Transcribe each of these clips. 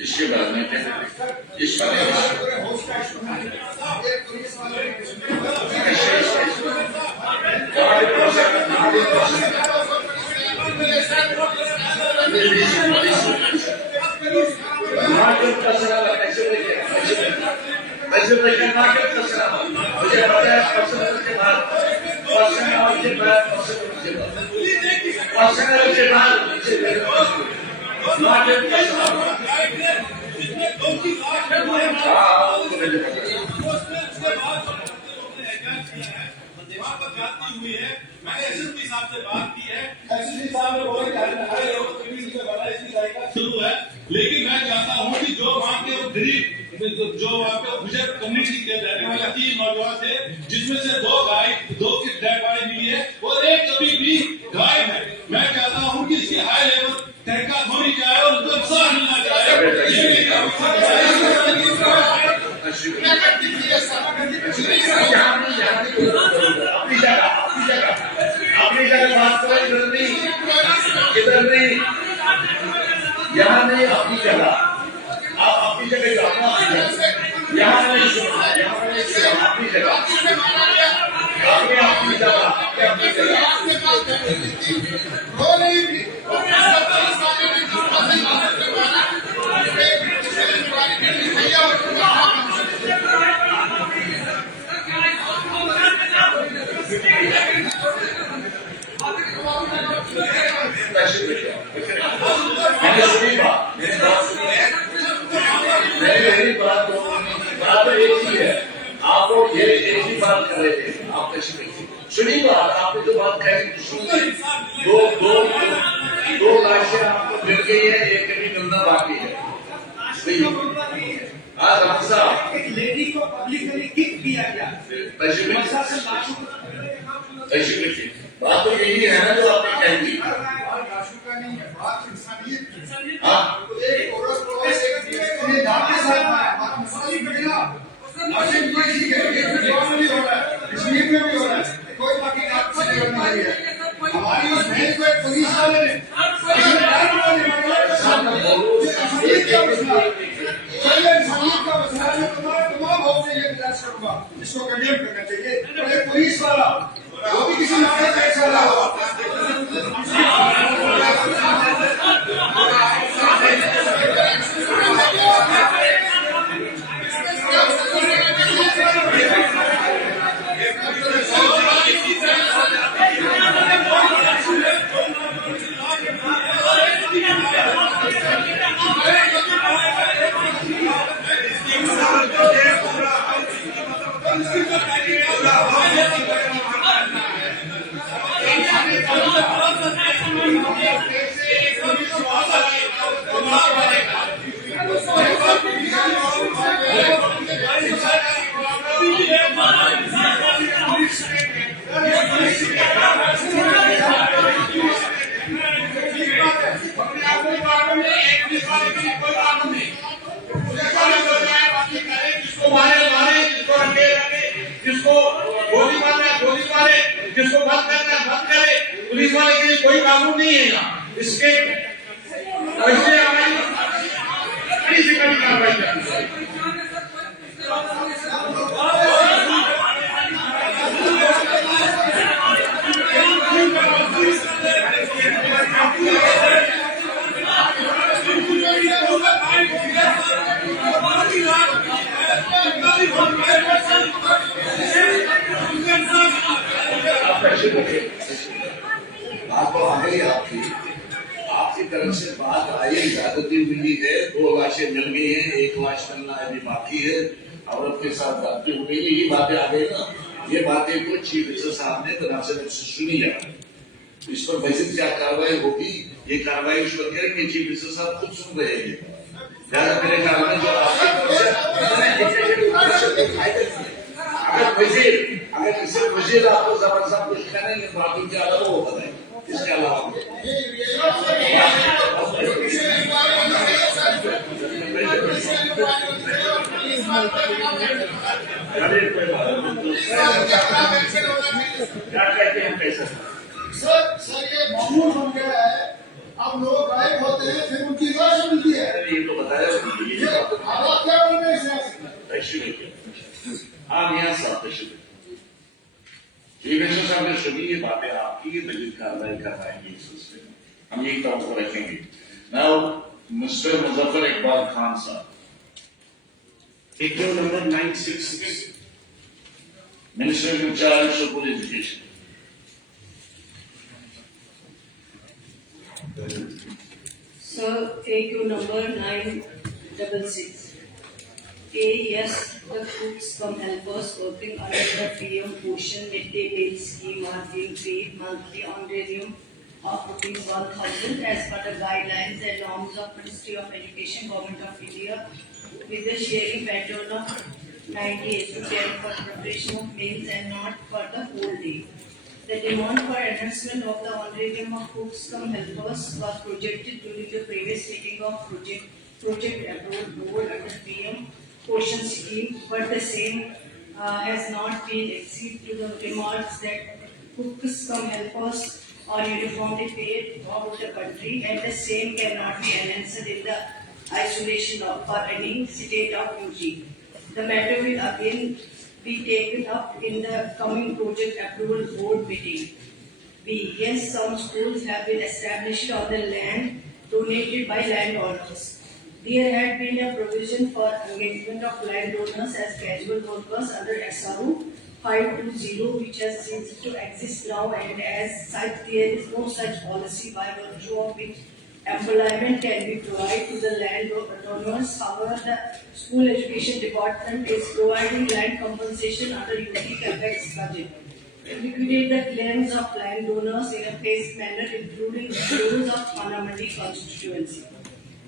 इसके बाद में इस मुझे पता है पर्सनल के बाद हुई है। मैंने एसएसपी साहब से बात की है, एसएसपी साहब ने बोला शुरू है, लेकिन मैं चाहता हूँ कि जो वहाँ के गरीब जो वहाँ पे गुजर कम्युनिटी के रहने वाले 3 नौजवान थे, जिसमें से 2 की डेड बॉडी मिली है और एक कभी भी गायब है। मैं चाहता हूँ कि इसकी हाई लेवल तहकीकात होनी चाहिए और उनको इंसाफ मिलना चाहिए। अपनी जगह बात करें, इधर नहीं, यहाँ नहीं, अपनी जगह आप अपनी जगह यहाँ नहीं सुनना, यहाँ नहीं सुनना, अपनी जगह अपनी जगह अपनी जगह मैंने सुनी बात एक ही है, आप लोग ये एक ही बात कर रहे थे, आप सुनी बात, आपने जो बात कही सुनिए। दो लाशें आपको मिल गई है, एक कभी मिलना बाकी है। एक लेडी को पब्लिकली किक किया गया, बात तो यही है ना जो आपने कह दी। कोई बाकी हमारी उस बहन को एक पुलिस वाले ने इसको कंडेम करना चाहिए। पुलिस वाला वो भी किसी नारे का ऐसा जिसको गोली मारे, जिसको बंद करना बंद करे। पुलिस वाले के लिए कोई कानून नहीं है यहाँ। इसके ऐसे हमारी कड़ी से कड़ी कार्रवाई करनी चाहिए। बात तो आ गई आपकी तरफ से बात आई, ज्यादती मिली है, 2 लाशें मिल गई हैं, 1 लाश मिलना अभी बाकी है, औरत के साथ जाती हुई यही बातें आ गई ना। ये बातें को चीफ मिनिस्टर साहब ने तनाज़ुर से सुनी है, इस पर मजीद क्या कार्रवाई होगी, ये कार्रवाई उस पर करेंगे, चीफ मिनिस्टर साहब खुद सुन रहे हैं। मेरे ख्याल में जो अगर किसी वजीर आपको जबरदस्त कुछ करेंगे तो आप क्या अलग वो बताएं। इसके अलावा क्या कहते हैं पैसा सर ये मामूल बन गया है अब लोग गायब होते हैं फिर उनकी लाश मिलती है। अरे ये तो बताया ये हालात क्या बन रहे हैं आप यहाँ साथ तशरीफ साहब ने शुरू ये बातें आपकी मजीद कार्रवाई करवाएंगे इस सिलसिले में, हम यही तवक्को रखेंगे। नाउ मिस्टर मुजफ्फर इकबाल खान साहब, AQ number 966. Minister in charge of education. Sir, AQ number 966. Yes, the cooks come helpers working under the PM Portion Midday Meal Scheme are being paid monthly honorarium of ₹1,000 as per the guidelines and norms of Ministry of Education, Government of India, with the sharing pattern of 98:10 for preparation of meals and not for the whole day. The demand for enhancement of the honorarium of cooks come helpers was projected during the previous meeting of project approved board under PM Portion scheme, but the same has not been acceded to the remarks that cooks come helpers are uniformly paid throughout the country and the same cannot be enhanced in the isolation of or any state of duty. The matter will again be taken up in the coming project approval board meeting. B. Yes, some schools have been established on the land donated by landowners. There had been a provision for engagement of landowners as casual workers under SRO 520, which has ceased to exist now, and as such there is no such policy by virtue of which employment can be provided to the landowners. However, the school education department is providing land compensation under UT Capex budget to liquidate the claims of landowners in a phased manner, including those of Khanamandi constituency.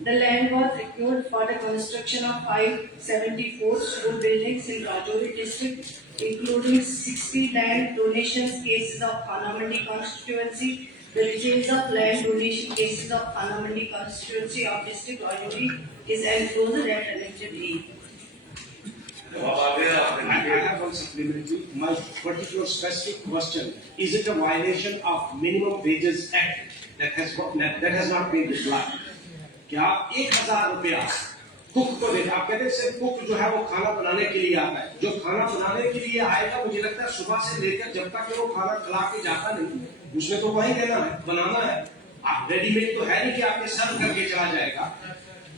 The land was secured for the construction of 574 school buildings in Rajouri district, including 60 land donations cases of Khanamandi constituency. The details of land donation cases of Khanamandi constituency of district Rajouri is enclosed at Annexure A. I have one supplementary. My particular specific question: is it a violation of Minimum Wages Act that has not been replied? क्या 1000 रुपया cook को देता? आप कहते हैं सिर्फ cook जो है वो खाना बनाने के लिए आता है। जो खाना बनाने के लिए आएगा, मुझे लगता है सुबह से लेकर जब तक वो खाना खिला के जाता नहीं, उसने तो वही देना है, बनाना है। आप रेडीमेड तो है नहीं कि आपके सर्व करके चला जाएगा।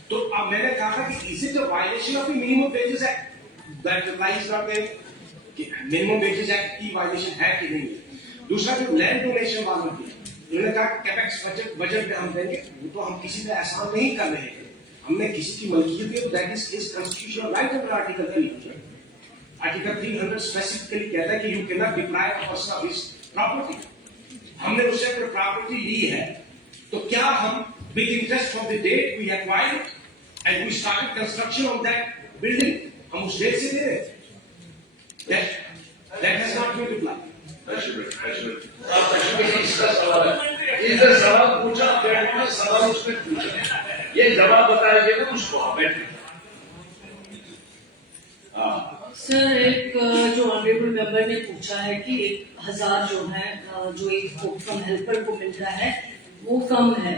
तो अब मैंने कहा था कि is it a violation of the minimum wages act that applies not कि मिनिमम वेजेस एक्ट की वायलेशन है कि नहीं है। दूसरा जो लैंड डोनेशन वालों की, उन्होंने कहा कैपेक्स बजट में हम देंगे, वो तो हम किसी पे एहसान नहीं कर रहे हैं। हमने किसी की मलकियत दी, that is his constitutional right under article 300। Article 300 specifically कहता है कि you can not deprive a person of his property. हमने उससे अगर प्रॉपर्टी ली है तो क्या हम with interest from the date we acquired and we started construction of that building, हम उस डेट से दे रहे हैं? That has not been replied. इसका सवाल है, इसका सवाल पूछा, बैठने सवाल उसने पूछा, ये जवाब बताएंगे ना उसको। बैठ सर, एक जो ऑनरेबल मेंबर ने पूछा है कि 1000 जो है जो एक कम हेल्पर को मिल रहा है वो कम है,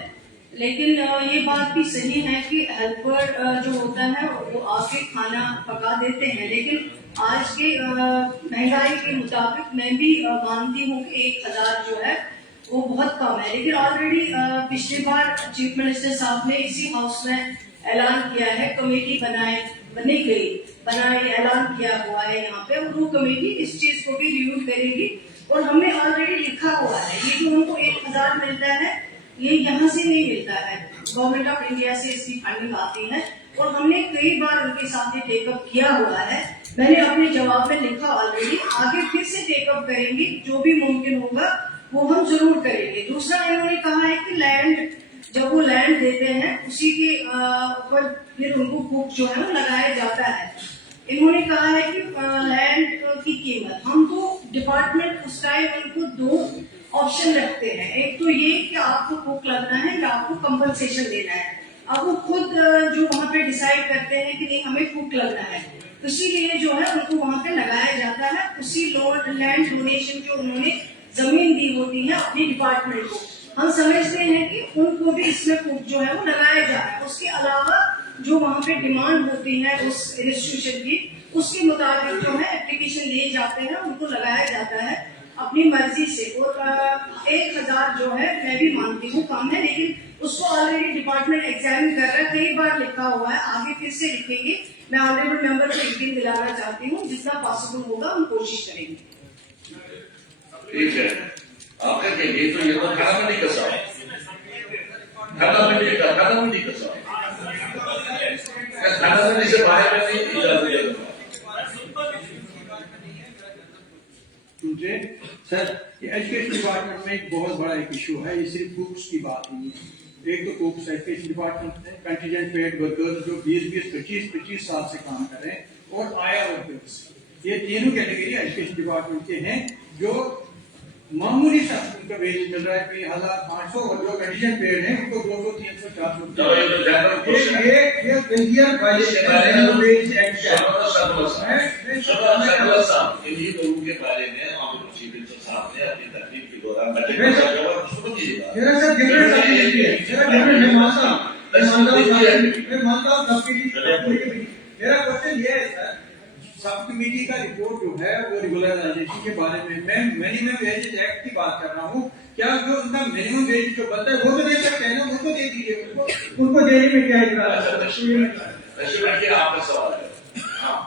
लेकिन ये बात भी सही है कि हेल्पर जो होता है वो आके खाना पका देते हैं, लेकिन आज के महंगाई के मुताबिक मैं भी मानती हूँ कि 1000 जो है वो बहुत कम है। लेकिन ऑलरेडी पिछली बार चीफ मिनिस्टर साहब ने इसी हाउस में ऐलान किया है, कमेटी बनाए ऐलान किया हुआ है यहाँ पे, और वो कमेटी इस चीज को भी रिव्यू करेगी। और हमने ऑलरेडी लिखा हुआ है, ये जो उनको 1000 मिलता है ये यहाँ से नहीं मिलता है, गवर्नमेंट ऑफ इंडिया से इसकी फंडिंग आती है, और हमने कई बार उनके साथ टेकअप किया हुआ है। मैंने अपने जवाब में लिखा ऑलरेडी, आगे फिर से टेकअप करेंगे, जो भी मुमकिन होगा वो हम जरूर करेंगे। दूसरा इन्होंने कहा है कि लैंड, जब वो लैंड देते हैं उसी के ऊपर फिर उनको कुक जो है वो लगाया जाता है। इन्होंने कहा है कि लैंड की कीमत, हम तो डिपार्टमेंट उस टाइम उनको 2 ऑप्शन रखते हैं, एक तो ये कि आपको कुक लगना है या आपको कंपनसेशन देना है। अब वो खुद जो वहाँ पे डिसाइड करते हैं कि नहीं हमें कुक लगना है, इसीलिए जो है उनको वहाँ पे लगाया जाता है। उसी लैंड डोनेशन जो उन्होंने जमीन दी होती है अपने डिपार्टमेंट को, हम समझते हैं कि उनको भी इसमें कुक जो है वो लगाया जा रहा है। उसके अलावा जो वहाँ पे डिमांड होती है उस इंस्टीट्यूशन की, उसके मुताबिक जो है एप्लीकेशन लिए जाते हैं, उनको लगाया जाता है अपनी मर्जी से। और 1000 जो है मैं भी मानती हूँ कम है, लेकिन उसको ऑलरेडी डिपार्टमेंट एग्जामिन कर रहा है, कई बार लिखा हुआ है, आगे फिर से लिखेंगे। मैं ऑनरेबल मेंबर को एक दिन दिलाना चाहती हूँ, जितना पॉसिबल होगा हम कोशिश करेंगे। ठीक है, आप कहेंगे तो ये तो खाना मंडी का साहब, खाना मंडी का साहब, खाना मंडी से बाहर में नहीं इजाजत देगा। मुझे सर ये एजुकेशन डिपार्टमेंट में एक बहुत बड़ा एक इशू है। ये सिर्फ कुक्स की बात नहीं है। एक तो कुक्स एजुकेशन डिपार्टमेंट में कंटीजेंट पेड वर्कर्स जो 20-25 साल से काम कर रहे हैं, और आया वर्कर्स, ये तीनों कैटेगरी एजुकेशन डिपार्टमेंट के हैं जो मामूली सा उनका वेज मिल रहा है 1500, और जो कंटीजेंट पेड है उनको 200, 300, 400। ये तो जनरल क्वेश्चन है। ये क्लियर वायलेशन है वेज एक्ट का। इन्हीं लोगों के बारे में ऑनरेबल चीफ मिनिस्टर साहब ने अपनी तकरीर के दौरान बजट में जवाब सुन लीजिएगा। मेरा सर डिफरेंट मैं मानता हूँ मेरा क्वेश्चन ये है सर, सब कमेटी का रिपोर्ट जो है वो रेगुलराइजेशन के बारे में, मैं मिनिमम वेज एक्ट की बात कर रहा हूँ। क्या जो उनका मिनिमम वेज जो बनता है वो तो दे सकते हैं ना, वो तो दे दीजिए उनको देने में क्या आपका सवाल है। हाँ,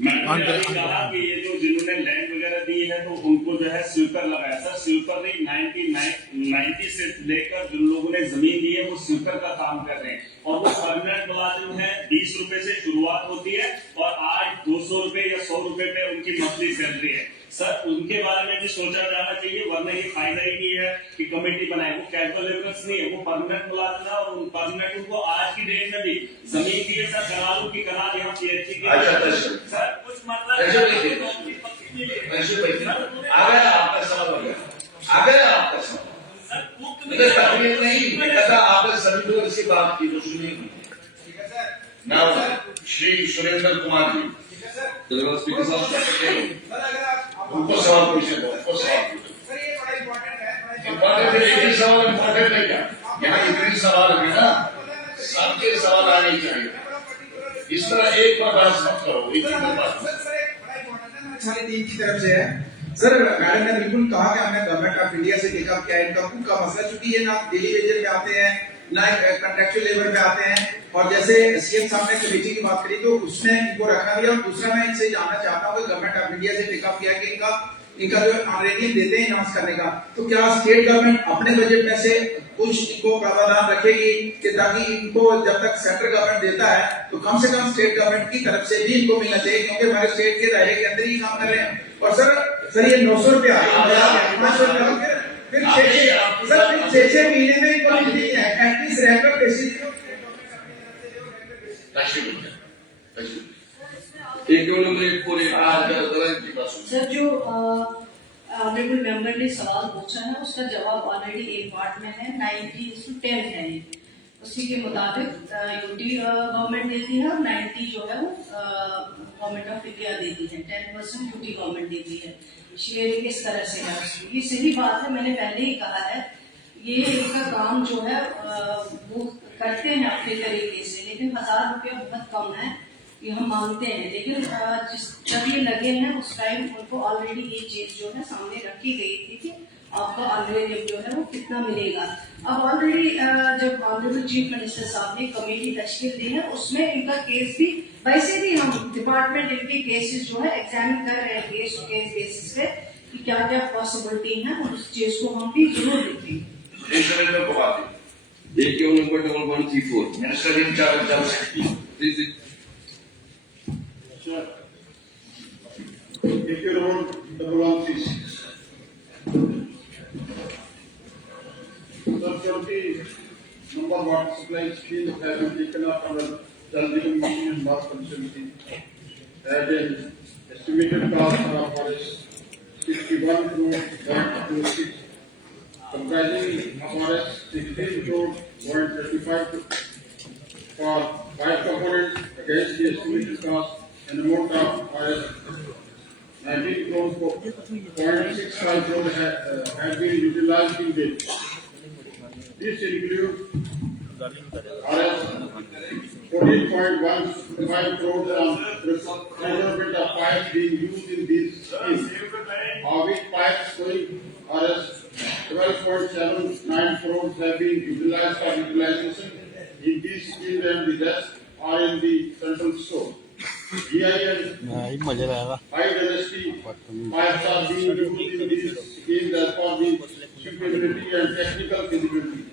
मैंने अभी कहा कि ये जो जिन्होंने लैंड वगैरह दी है तो उनको जो है स्वीपर लगाया। सर स्वीपर नहीं, 1990 से लेकर जिन लोगों ने जमीन दी है वो स्वीपर का काम कर रहे हैं, और वो परमानेंट मुलाजिम है। 20 रुपए से शुरुआत होती है और आज 200 रुपए या 100 रुपए पे उनकी मंथली सैलरी है। सर उनके बारे में भी सोचा जाना चाहिए, वरना ये फायदा ही नहीं है कि कमेटी बनाए। वो कैजुअल लेबरर्स नहीं है, वो परमानेंट मुलाजिम है, और परमानेंट उनको आज की डेट में भी जमीन दी है सर, कनालों की कनाल यहाँ PHC की। सर कुछ मतलब अगर आपका सवाल हो गया, अगर आपका सवाल तकलीफ नहीं, आपने सभी लोगों से बात की तो सुनिए। नाम श्री सुरेंद्र कुमार जी, स्पीकर साहब उनको सवाल पूछे, उनको सवाल पूछे। इम्पोर्टेंट है, एक ही सवाल इम्पोर्टेंट है क्या? यहाँ इतने सवाल है ना, सबके सवाल आने चाहिए। इस तरह एक बार बात मत करो, एक ही बात। सारी टीम की तरफ से है सर। मैडम ने बिल्कुल कहा कि हमने गवर्नमेंट ऑफ इंडिया से टेकअप किया इनका कुक का मसला, चूंकि ये ना डेली वेजेस पे आते हैं ना कॉन्ट्रेक्चुअल लेबर पे आते हैं, और जैसे सीएम साहब ने कमेटी की बात करी तो उसमें इनको रखा गया। और दूसरा मैं इनसे जानना चाहता हूँ कि गवर्नमेंट ऑफ इंडिया से टेकअप किया कि इनका जो ऑनरेनियम देते हैं इनाउंस करने का, तो क्या स्टेट गवर्नमेंट अपने बजट में से कुछ इनको प्रावधान रखेगी कि ताकि इनको जब तक सेंट्रल गवर्नमेंट देता है तो कम से कम स्टेट गवर्नमेंट की तरफ से भी इनको मिलना चाहिए, क्योंकि हमारे स्टेट के दायरे के अंदर ही काम कर रहे हैं। और सर ये 900 रुपया 500 रुपया फिर 6 महीने में इनको मिलती है एटलीस्ट रेगुलर बेसिस। सर जो ऑनरेबल मेंबर ने सवाल पूछा है उसका जवाब ऑलरेडी एक पार्ट में है, 90:10 है ये। उसी के मुताबिक यूटी गवर्नमेंट देती है और 90 जो है वो गवर्नमेंट ऑफ इंडिया देती है, 10% यूटी गवर्नमेंट देती है। शेयरिंग इस तरह से है उसकी। ये सही बात है, मैंने पहले ही कहा है, ये इनका काम जो है वो करते हैं अपने तरीके से, लेकिन 1000 रुपया बहुत कम है, ये हम मानते हैं। लेकिन जब ये लगे हैं उस टाइम उनको ऑलरेडी ये चीज जो है सामने रखी गई थी कि आपका ऑनरेनियम जो है वो कितना मिलेगा। अब ऑलरेडी जब ऑनरेबल चीफ मिनिस्टर साहब ने कमेटी तश्कील दी है उसमें इनका केस भी, वैसे भी हम डिपार्टमेंट इनके केसेस जो है एग्जामिन कर रहे हैं केस टू केस बेसिस पे कि क्या क्या पॉसिबिलिटी है, उस चीज को हम भी जरूर देखेंगे। मिनिस्टर इंचार्ज जल सकती If you roll 1136. Security number water supply scheme has been taken up under Jal Jeevan Mission and Mass Conservancy at an estimated cost of Rs 61 crore, comprising Rs 16 crore 135 for 5 components against the estimated cost an amount of Rs 19 crore 0.65 crore have been utilized in this. This includes RS 14.15 crores on procurement of pipes being used in this scheme, of which pipes going RS 12.79 crores have been utilized for utilization in this scheme and the rest are in the central store. GI and high density pipes are being used in these schemes as per the suitability and technical feasibility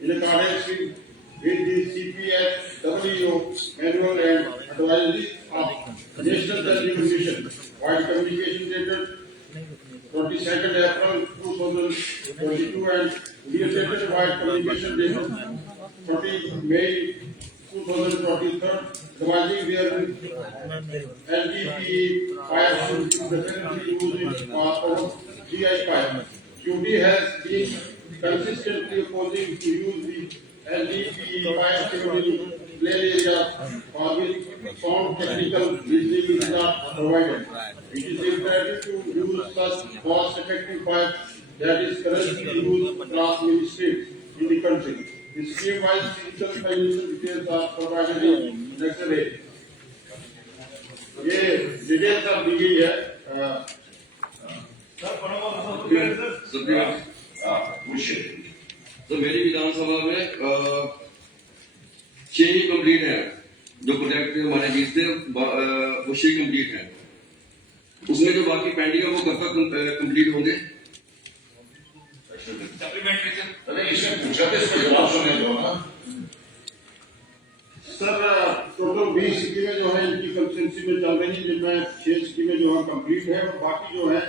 in accordance with the CPSWO manual and advisory of National Energy Commission. While communication dated 22nd April 2022 and reiterated while communication dated 30 May 2023, advising their LDPE pipes should be preferably used for GI pipe. QD has been consistently opposing to use the LDPE pipe in play area for which sound technical reasoning is not provided. It is imperative to use such cost-effective pipe that is currently used across many states in the country. The scheme-wise physical financial details are provided in next day. ये details आप दी गई है तो मेरी विधानसभा में 6 ही complete है, जो project हमारे बीच थे वो 6 कंप्लीट है। उसमें जो बाकी पेंडिंग है वो कब तक कंप्लीट होंगे? अरे इसमें पूछा था, इसका जवाब सुने दो ना। सर टोटल 20 स्कीमें जो है इनकी कंसेंसी में चल रही है, जिनमें 6 स्कीमें जो है कंप्लीट है और बाकी जो है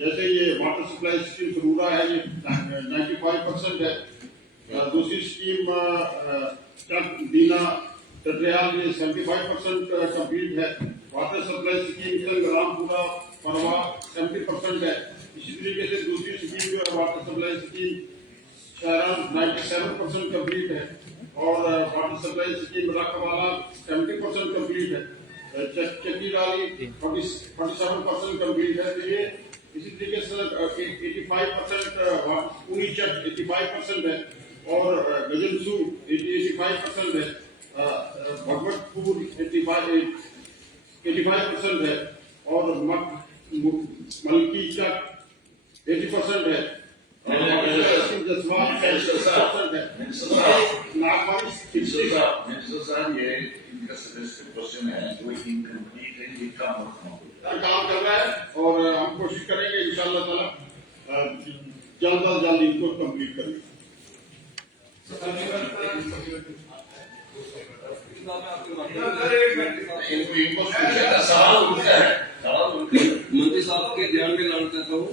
जैसे ये वाटर सप्लाई स्कीम सरूरा है ये 95% है। दूसरी स्कीम दीना चट्रियाल ये 75% कंप्लीट है। वाटर सप्लाई स्कीम रामपुरा परवा 70% है। इसी तरीके से दूसरी स्कीम जो है वाटर सप्लाई स्कीम 97% कंप्लीट है और वाटर सप्लाई स्कीम रखवाला 70% कंप्लीट है। चक्की डाली 47% कंप्लीट है। तो ये इसी तरीके से 85% पूरी चक 85% है और गजनसू 85% है। भगवतपुर 85% है और मलकी चक 80% है। जसवान 60% है। नागवानी 60%। मिनिस्टर साहब ये इनका सजेस्टेड क्वेश्चन है जो इनकम्प्लीट है, ये काम काम कर रहा है और हम कोशिश करेंगे इंशाअल्लाह ताला जल्द से जल्द इनको कंप्लीट करेंगे। इनको सवाल उठता है, मंत्री साहब के ध्यान में लाना चाहता हूँ,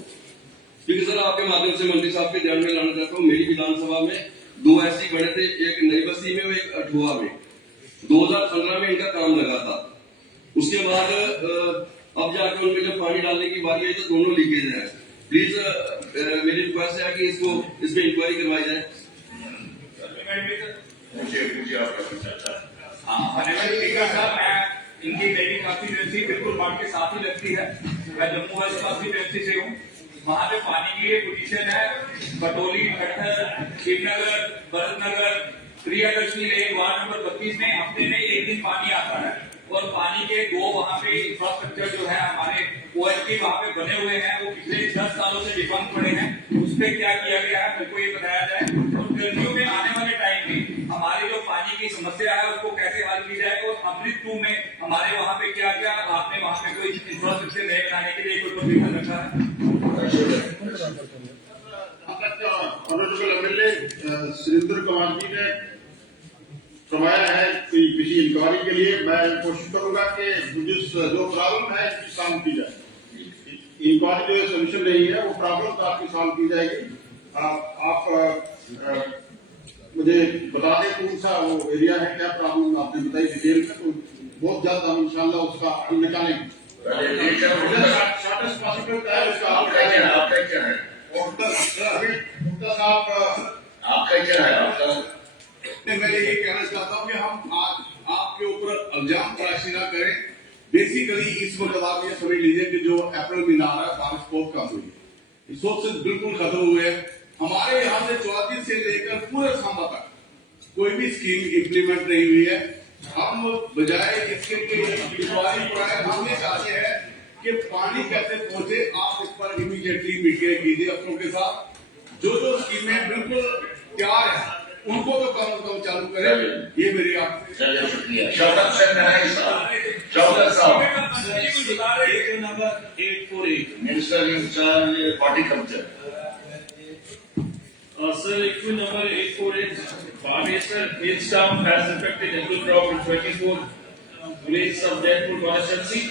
क्योंकि सर आपके माध्यम से मंत्री साहब के ध्यान में लाना चाहता हूँ। मेरी विधानसभा में 2 ऐसी बने थे, एक नई बस्ती में और एक अठुआ में। 2015 में इनका काम लगा था। उसके बाद अब जाकर उनमें जब पानी डालने की बात आई तो दोनों लीकेज है। प्लीज मेरी रिक्वेस्ट है कि इसमें इंक्वायरी करवाई जाए। मुझे इनकी मेरी काफी व्यक्ति बिल्कुल बाढ़ के साथ ही लगती है। मैं जम्मू वेस्ट काफी व्यक्ति से हूँ। वहाँ पे पानी की ये पोजीशन है, Batoli, Khattar, Shivnagar, Bharatnagar, Priyadarshini lake, ward number 32 में हफ्ते में 1 दिन पानी आता है और पानी के 2 वहाँ पे इंफ्रास्ट्रक्चर जो है हमारे OSP वहाँ पे बने हुए हैं, वो पिछले 10 सालों से डिफंक पड़े हैं। उस पर क्या किया गया है मेरे को ये बताया जाए और गर्मियों में आने वाले टाइम में हमारी जो पानी की समस्या है उसको कैसे हल की जाए और अमृत 2 में हमारे वहाँ पे क्या क्या आपने वहाँ पे कोई इंफ्रास्ट्रक्चर नए बनाने के लिए कोई प्रोविजन रखा है? ऑनरेबल एमएलए सुरेंद्र कुमार जी ने फरमाया है कि किसी इंक्वायरी के लिए मैं कोशिश करूंगा कि जो प्रॉब्लम है इसकी सॉल्व की जाए। इंक्वायरी जो सोल्यूशन नहीं है वो प्रॉब्लम तो आपकी सॉल्व की जाएगी। आप मुझे बता दें कौन सा वो एरिया है, क्या प्रॉब्लम आपने बताई डिटेल में, तो बहुत जल्द हम इंशाल्लाह उसका हल निकालेंगे। शॉर्टेस्ट पॉसिबल टाइम उसका आपका क्या है? आपका क्या है? मैं ये कहना चाहता हूँ कि हम आज आपके ऊपर इल्जाम तराशी ना करें। बेसिकली इस वक्त आप ये समझ लीजिए कि जो अप्रैल महीना आ रहा है बारिश बहुत कम हुई है, सोर्सेज बिल्कुल खत्म हुए हैं। हमारे यहाँ से 34 से लेकर पूरे सांबा तक कोई भी स्कीम इम्प्लीमेंट नहीं हुई है। हम बजाय इसके हम ये चाहते हैं कि पानी कैसे पहुंचे, आप इस पर इमीडिएटली मीटिंग कीजिए अफसरों के साथ। जो स्कीमें बिल्कुल तैयार है उनको तो कम से कम चालू करें, ये मेरी आपसे चलिए शुक्रिया। शौकत शेख नारायण साहब, शौकत साहब, number 848 minister in charge horticulture. Sir, issue number 848, Farmester hailstorm has affected apple crop in 24 villages of Jaipur constituency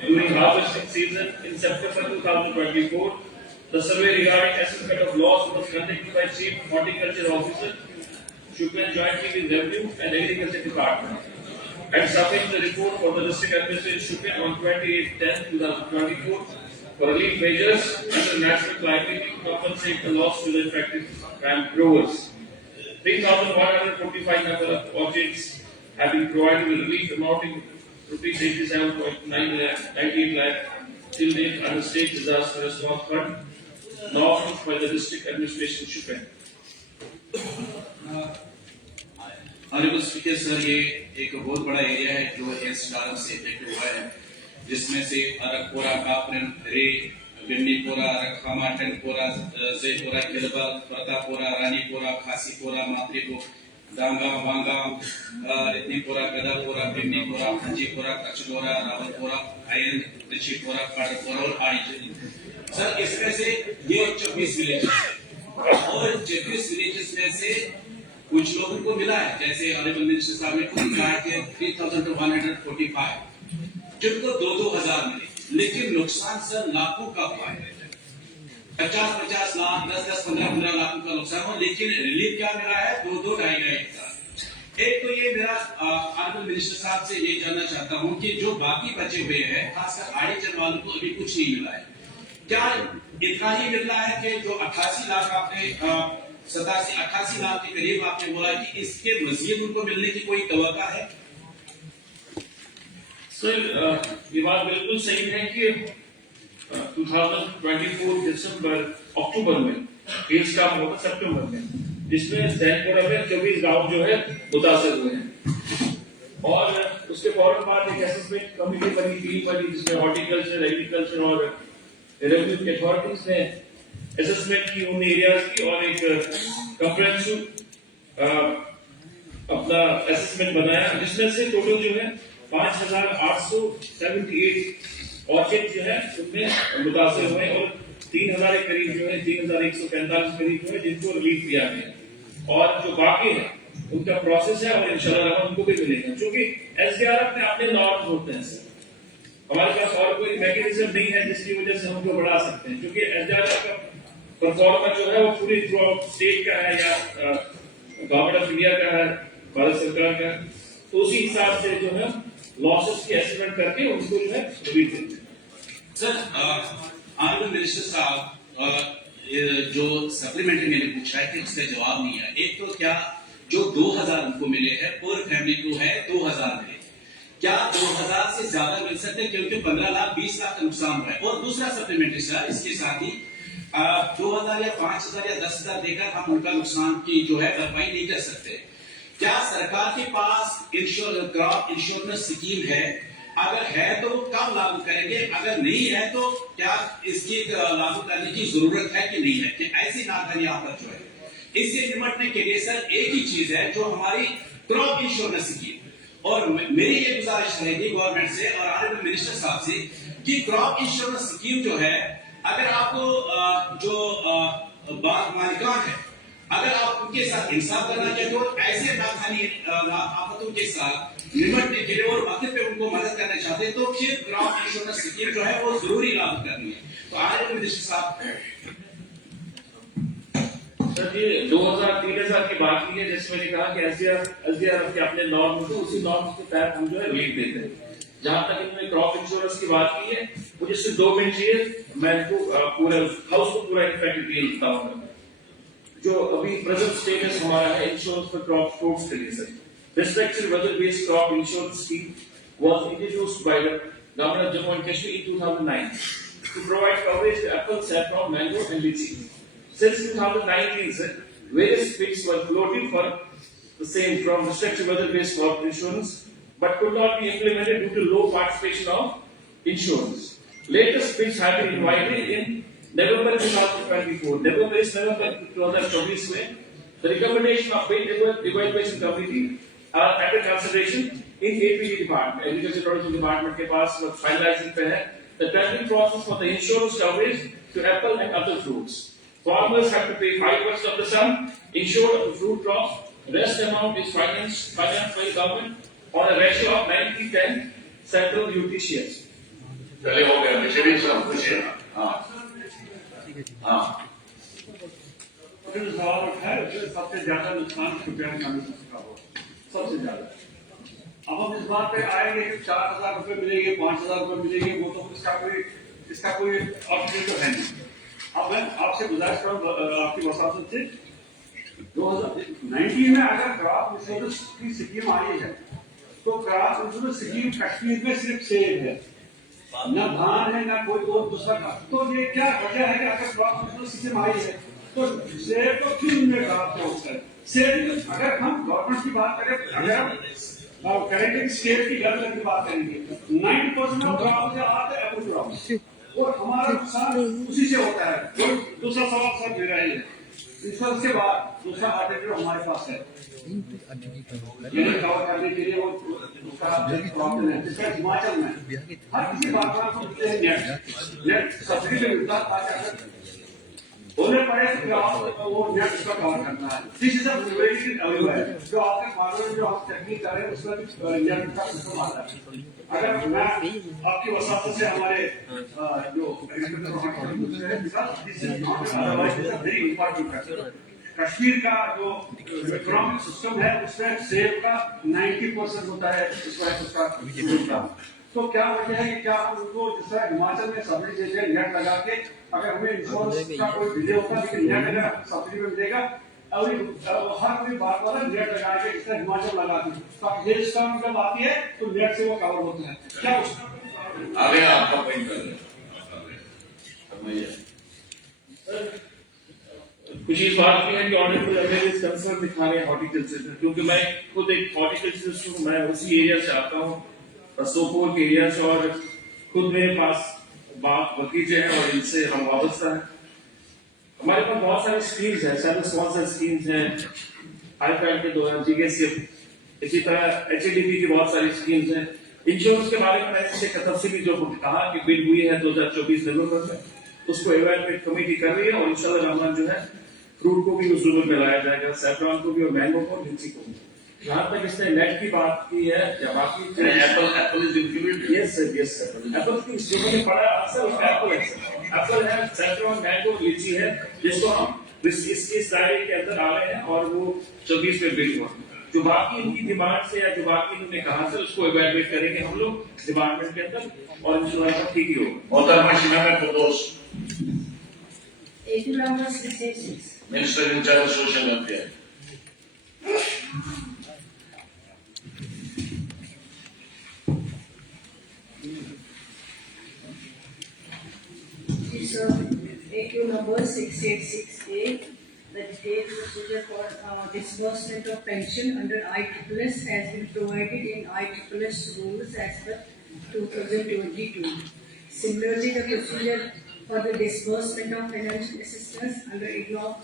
during harvesting season in September 2024. The survey regarding assessment of loss was conducted by Chief Horticulture Officer, Shukran, jointly with Revenue and Agriculture Department, and submitted the report for the District Administrator Shukran on 28/10/2024 for relief measures under national climate to compensate the loss to the affected growers. 3,145 number of orchards have been provided with relief amounting to ₹87.98 lakh till date under State Disaster Response Fund, now approved by the District Administration Shukran. Honourable speaker sir, ये एक बहुत बड़ा area है जो हेल्स्टॉर्म से effect हुआ है, जिसमें से अरकपोरा, कापरन, रे, बिन्नीपोरा, रखामा, टनपोरा, जयपोरा, किलबल, प्रतापोरा, रानीपोरा, खासीपोरा, मात्रीपो, दांगा, वांगा, रितनीपोरा, गदापोरा, बिन्नीपोरा, फंजीपोरा, कचलोरा, रावलपोरा, आयन, रिचीपोरा, काड़पोरा और आड़ी। सर, इसमें से ये 24 विलेजेस है और 24 विलेजेस में से कुछ लोगों को मिला है, जैसे ऑनरेबल मिनिस्टर साहब ने खुद कहा कि 3,145 जिनको 2,000 मिले, लेकिन नुकसान सर लाखों का हुआ है। 50-50 लाख, 10-10, 15-15 लाखों का नुकसान हो, लेकिन रिलीफ क्या मिला है? 2-2, 2.5 एक तो ये मेरा ऑनरेबल मिनिस्टर साहब से ये जानना चाहता हूँ कि जो बाकी बचे हुए हैं, खासकर आड़ीचल वालों को अभी कुछ नहीं मिला है, क्या इतना ही मिल रहा है कि जो 88 लाख आपने 87-88 लाख के करीब आपने बोला कि इसके मजीद उनको मिलने की कोई तवक्का है? सर, ये बात बिल्कुल सही है कि 2024 अक्टूबर में हेल्स्टॉर्म हुआ सितंबर में, जिसमें जैनपुरा में 24 गांव जो है मुतासर हुए हैं, और उसके फौरन बाद एक असेसमेंट कमेटी बनी, टीम बनी, जिसमें हॉर्टिकल्चर, एग्रीकल्चर और रेवेन्यू अथॉरिटीज ने असेसमेंट की उन एरियाज की, और एक कंप्रेहेंसिव अपना असेसमेंट बनाया, जिसमें से टोटल जो है 5,878 ऑर्चिड जो है उनमें मुतासर हुए, और 3,000 के करीब जो है 3,145 करीब जो है जिनको रिलीफ दिया गया, और जो बाकी है उनका प्रोसेस है और इंशाल्लाह उनको भी मिलेगा, क्योंकि एसडीआरएफ में अपने नॉर्म्स होते हैं सर, हमारे पास और कोई मैकेनिज्म नहीं है जिसकी वजह से हम उनको बढ़ा सकते हैं, क्योंकि एसडीआरएफ का परफॉर्मेंस जो है वो पूरी थ्रू आउट स्टेट का है या गवर्नमेंट ऑफ इंडिया का है, भारत सरकार का, तो उसी हिसाब से जो है लॉसेस की एस्टिमेट करके उनको जो है रिलीफ देते हैं। सर, ऑनरेबल मिनिस्टर साहब, जो सप्लीमेंट्री मैंने पूछा है कि इसका जवाब नहीं है। एक तो क्या जो 2,000 उनको मिले हैं पर फैमिली को है 2,000 मिले, क्या 2,000 से ज्यादा मिल सकते हैं, क्योंकि 15 लाख 20 लाख का नुकसान हुआ है। और दूसरा सप्लीमेंट्री सर, इसके साथ ही 2,000 या 5,000 या 10,000 देकर हम उनका नुकसान की जो है भरपाई नहीं कर सकते। क्या सरकार के पास क्रॉप इंश्योरेंस स्कीम है? अगर है तो कब लागू करेंगे? अगर नहीं है तो क्या इसकी लागू करने की जरूरत है कि नहीं है? कि ऐसी नादानी आफत जो है, इससे निपटने के लिए सर एक ही चीज है, जो हमारी क्रॉप इंश्योरेंस स्कीम, और मेरी ये गुजारिश रहेगी गवर्नमेंट से और ऑनरेबल मिनिस्टर साहब से कि क्रॉप इंश्योरेंस स्कीम जो है, अगर आपको जो बाग मालिकान है, अगर आप उनके साथ इंसाफ करना चाहते हो, ऐसे नादानी आफतों के साथ निपटने के लिए और वक्त पे उनको मदद करना चाहते हैं, तो फिर क्रॉप इंश्योरेंस स्कीम जो है वो जरूरी लागू करनी है। तो ऑनरेबल मिनिस्टर साहब, सर ये 2,000-3,000 की बात की है, जैसे मैंने कहा कि एसडीआरएफ के अपने नॉर्म होते हैं, उसी नॉर्म के तहत हम जो है रिलीफ देते हैं। जहां तक इन्होंने क्रॉप इंश्योरेंस की बात की है, मुझे सिर्फ 2 मिनट चाहिए, मैं इनको पूरे हाउस को पूरा इनफैक्ट डिटेल बताऊंगा। जो अभी प्रेजेंट स्टेटस हमारा है इंश्योरेंस फॉर क्रॉप फ्रूट्स के लिए sir, restricted weather-based crop insurance scheme was introduced by the Government of Jammu and Kashmir in 2009 to provide coverage to apple, saffron, mango and lychee. Since 2019, sir, various bids were floated for the same from restricted weather-based crop insurance, but could not be implemented due to low participation of insurance. Latest bids have been invited in November 2024. November 2024 में the recommendation of bid evaluation committee are under consideration in APD department, Agriculture Tourism Department के पास finalizing पे है. The tendering process for the insurance coverage to apple and other fruits. Farmers have to pay 5% of the sum insured of the fruit crop. Rest amount is financed by the government on a ratio of 90-10 central duty shares. पहले हो गया मिशरी सब पूछे हाँ हाँ फिर सवाल उठा है उसमें सबसे ज्यादा नुकसान रुपया कानून का हो सबसे ज्यादा। अब हम इस बात पे आएंगे कि 4,000 रुपए मिलेंगे 5,000 रुपए मिलेंगे, वो तो इसका कोई ऑप्शन तो है नहीं। अब मैं आपसे गुजारिश करूँ आपकी वसात से 2019 में अगर क्रॉप इंश्योरेंस की स्कीम आई है तो क्रॉप इंश्योरेंस स्कीम कश्मीर में सिर्फ सेब है, न धान है, न कोई और दूसरा का। तो ये क्या वजह है कि अगर क्रॉप इंश्योरेंस स्कीम आई है तो सेब को क्यों उन्हें खराब होता है? सेब अगर हम गवर्नमेंट की बात करें, अगर करेंगे स्टेट की गवर्नमेंट की बात करेंगे 90% ऑफ क्रॉप से आते हैं एप्पल क्रॉप और हमारा नुकसान उसी से होता है। कोई दूसरा सवाल सर मेरा ही है, इसके बाद दूसरा आर्टिकल हमारे पास है कवर करने के लिए वो प्रॉब्लम है जिसका हिमाचल में हर किसी बात को नेट सब्सिडी पे मिलता है, उन्हें पड़े तो वो नेट उसका कवर करना है। This is a regulated everywhere, जो आपके फार्मर जो आप टेक्निक कर रहे हैं उसमें भी नेट का सिस्टम आता है। अगर मैं आपकी वसात से हमारे जो वेरी इंपॉर्टेंट फैक्टर कश्मीर का जो इकोनॉमिक सिस्टम है उसमें सेब का 90% होता है उसका। तो क्या वजह है कि क्या हम उनको जिस तरह हिमाचल में सब्सिडी देते हैं नेट लगा के, अगर हमें इंश्योरेंस का कोई डिले होता है लेकिन नेट अगर सब्सिडी में मिलेगा और हर कोई बात वाला नेट लगा के जिस तरह हिमाचल लगा दी तो ये सिस्टम जब आती है तो नेट से वो कवर होता है। क्या उसका आगे आपका पॉइंट कर कुछ इस बात की है कि ऑनरेबल एमएलए इस कंसर्न दिखा रहे हैं हॉर्टिकल्चर से, क्योंकि मैं खुद एक हॉर्टिकल्चरिस्ट हूँ, मैं उसी एरिया से आता हूँ सोपोर के एरिया से, और खुद मेरे पास बाग बगीचे हैं और इनसे हम वाबस्ता हैं। हमारे पास बहुत सारी स्कीम्स हैं, सेल्फ स्पॉन्सर स्कीम्स हैं, आईपैड के दौरान जीकेसीएफ, इसी तरह एचएडीपी की बहुत सारी स्कीम्स हैं। इंश्योरेंस के बारे में मैंने इससे तफसीली जो कहा कि बिल हुई है 2024 नवंबर में, उसको इवैल्यूएट कमेटी कर रही है और इंशाल्लाह रहमान जो है फ्रूट को भी उस रूप में लाया जाएगा, सैफरॉन को भी और मैंगो को, लीची को। जहाँ तक इसने नेट की बात की है या बाकी Apple is included. Yes sir Apple की जो मैंने पढ़ा अक्सर उसमें एप्पल है, सैफरॉन, मैंगो, लीची है, जिसको हम इस दायरे के अंदर आ रहे हैं और वो 24 में बिल हुआ। जो बाकी इनकी डिमांड से या जो बाकी इन्होंने कहा से उसको इवैल्यूएट करेंगे हम लोग डिपार्टमेंट के अंदर और इंश्योरेंस ठीक ही होगा। Mohammed में propose issue number 686. Minister in charge of social welfare. Issue number 686A. The detailed procedure for disbursement of pension under ISSS has been provided in ISSS rules as per 2022. Similarly, the procedure for the disbursement of financial assistance under IGNOX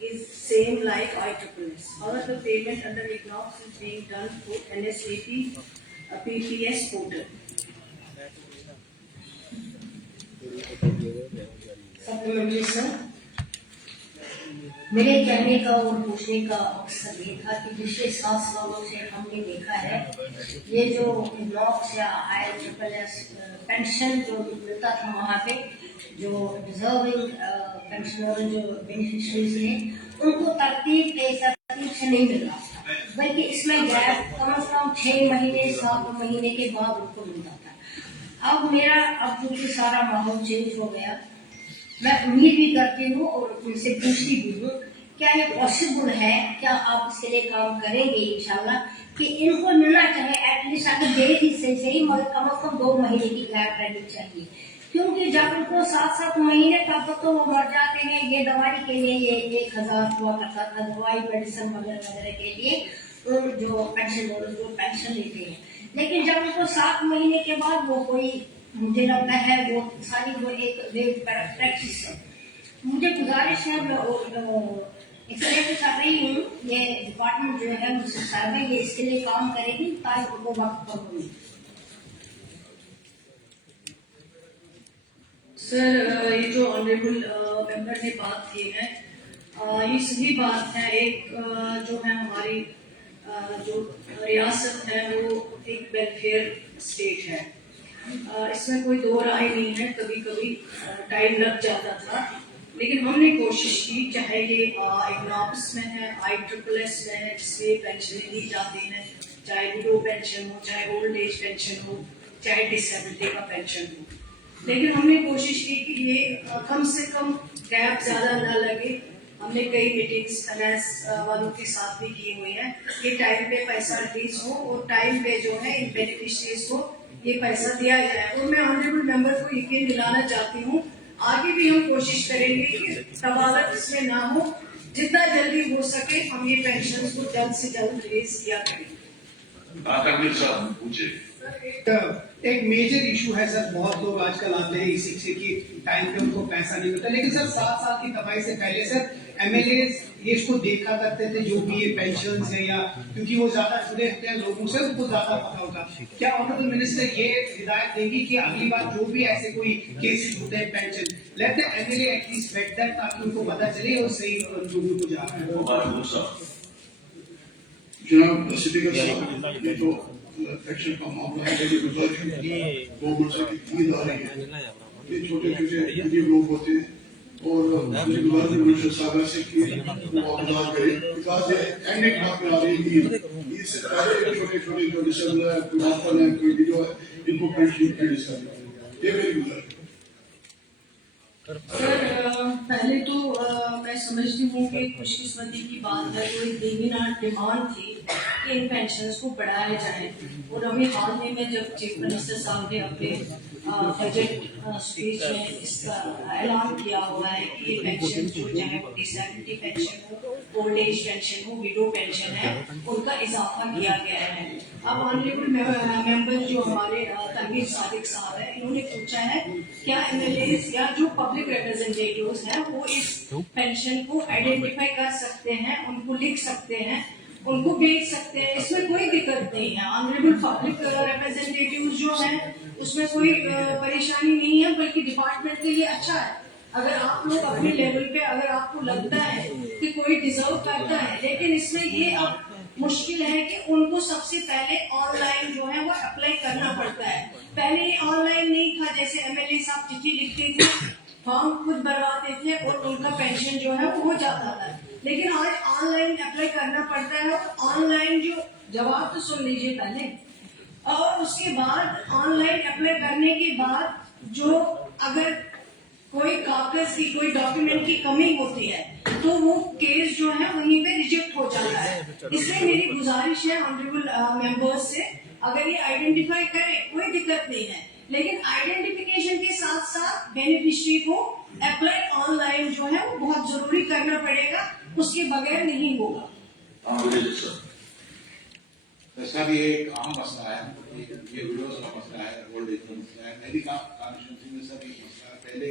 is same like ISSS. However, the payment under IGNOX is being done through NSAP PPS portal. Supplementary, sir. मेरे कहने का और पूछने का मकसद ये था कि पिछले 7 सालों से हमने देखा है ये जो ब्लॉक्स या ISSS पेंशन जो मिलता था वहाँ पे जो डिजर्विंग पेंशनर जो बेनिफिशरीज हैं उनको तरतीब से नहीं मिल रहा था, बल्कि इसमें गैप कम से कम 6 महीने 7 महीने के बाद उनको मिलता था। अब क्योंकि सारा माहौल चेंज हो गया, मैं उम्मीद भी करती हूँ और उनसे पूछती भी हूँ क्या ये पॉसिबल है, क्या आप इसके लिए काम करेंगे इंशाल्लाह कि इनको मिलना चाहिए एटलीस्ट अगर देर ही से सही मगर कम से कम 2 महीने की गैप रहनी चाहिए, क्योंकि जब उनको 7-7 महीने तब तो वो मर जाते हैं। ये दवाई के लिए ये 1000 हुआ करता था, दवाई मेडिसिन वगैरह वगैरह के लिए, तो जो पेंशन लेते हैं। लेकिन जब उनको 7 महीने के बाद वो कोई, मुझे लगता है वो सारी वो एक प्रैक्टिस है। मुझे गुजारिश है, इसलिए तो चाह रही हूँ ये डिपार्टमेंट जो है मुझसे साहब है, ये इसके लिए काम करेगी ताकि उनको वक्त पर होगी। सर, ये जो ऑनरेबल मेंबर ने बात की है, ये सही बात है। एक जो है हमारी जो रियासत है वो एक वेलफेयर स्टेट है, इसमें कोई दो राय नहीं है। कभी कभी टाइम लग जाता था, लेकिन हमने कोशिश की, चाहे ये इग्नॉप्स में है, ISSS में है जिसमें पेंशन दी जाती है, चाहे विडो पेंशन हो, चाहे ओल्ड एज पेंशन हो, चाहे डिसेबिलिटी का पेंशन हो। लेकिन हमने कोशिश की कि ये कम से कम गैप ज्यादा न लगे। हमने कई मीटिंग्स फाइनेंस वालों के साथ भी की हुई है कि टाइम पे पैसा रिलीज हो और टाइम पे जो है इन बेनिफिशियरीज को ये पैसा दिया जाए। और मैं ऑनरेबल मेंबर को यकीन दिलाना चाहती हूँ, आगे भी हम कोशिश करेंगे कि तबादला इसमें ना हो, जितना जल्दी हो सके हम ये पेंशन को जल्द से जल्द रिलीज किया करेंगे। साहब पूछे। एक मेजर इशू है सर, बहुत लोग आजकल आते हैं इसी से कि टाइम पे उनको पैसा नहीं मिलता। लेकिन सर 7 साल की तबाही से पहले सर MLAs ये इसको देखा करते थे, जो भी ये पेंशन है, या क्योंकि वो ज्यादा जुड़े होते हैं लोगों से, उनको ज्यादा पता होगा। क्या ऑनरेबल मिनिस्टर ये हिदायत देंगी कि अगली बार जो भी ऐसे कोई केसेस होते हैं pension, let the MLA at least wait that, ताकि उनको पता चले और सही लोगों को जा रहा है। जनाब स्पीकर साहब, ये जो इलेक्शन का मामला है, ये गुजारिश 2 वर्ष की ईद आ रही है, ये छोटे छोटे गरीब लोग होते हैं और मिनिस्टर साहब से कि वो ऑर्डर करें, बिकॉज एंड हाथ में आ रही है ईद से पहले छोटे छोटे जो डिसेबल है, कोई है, कोई वीडियो है, इनको पेंशन क्रेडिट करें, ये मेरी गुजारिश। सर, पहले तो मैं समझती हूँ कि खुशकिस्मती की बात है, जो एक दिन डिमांड थी कि इन पेंशन को बढ़ाया जाए। और अभी हाल ही में जब चीफ मिनिस्टर साहब ने अपने बजट स्पीच में इसका ऐलान किया हुआ है कि ये पेंशन जो चाहे वो डिसेबिलिटी पेंशन हो, ओल्ड एज पेंशन हो, विडो पेंशन है, उनका इजाफा किया गया है। अब ऑनरेबल मेंबर जो हमारे तनवीर सादिक साहब है, इन्होंने पूछा है क्या MLAs या जो पब्लिक रिप्रेजेंटेटिव्स हैं वो इस पेंशन को आइडेंटिफाई कर सकते हैं, उनको लिख सकते हैं, उनको भेज सकते हैं, इसमें कोई दिक्कत नहीं है। ऑनरेबल पब्लिक रिप्रेजेंटेटिव्स जो हैं उसमें कोई परेशानी नहीं है, बल्कि डिपार्टमेंट के लिए अच्छा है। अगर आप लोग अपने लेवल पे अगर आपको लगता है कि कोई डिजर्व करता है, लेकिन इसमें ये अब मुश्किल है कि उनको सबसे पहले ऑनलाइन जो है वो अप्लाई करना पड़ता है। पहले ये ऑनलाइन नहीं था, जैसे MLA साहब चिट्ठी लिखते थे, फॉर्म खुद भरवाते थे और उनका पेंशन जो है वो हो जाता था। लेकिन आज ऑनलाइन अप्लाई करना पड़ता है। और ऑनलाइन जो जवाब तो सुन लीजिए पहले, और उसके बाद ऑनलाइन अप्लाई करने के बाद जो अगर कोई कागज की कोई डॉक्यूमेंट की कमी होती है तो वो केस जो है वहीं पे रिजेक्ट हो जाता है। इसलिए मेरी गुजारिश है ऑनरेबल मेंबर्स से, अगर ये आइडेंटिफाई करे कोई दिक्कत नहीं है, लेकिन आइडेंटिफिकेशन के साथ साथ बेनिफिशियरी को अप्लाई ऑनलाइन जो है वो बहुत जरूरी करना पड़ेगा, उसके बगैर नहीं होगा। सर, ये एक आम मसला है, ये विडोज का मसला है, ओल्ड एज का मसला है। मेरी कॉन्स्टिट्यूंसी में सर ये मसला पहले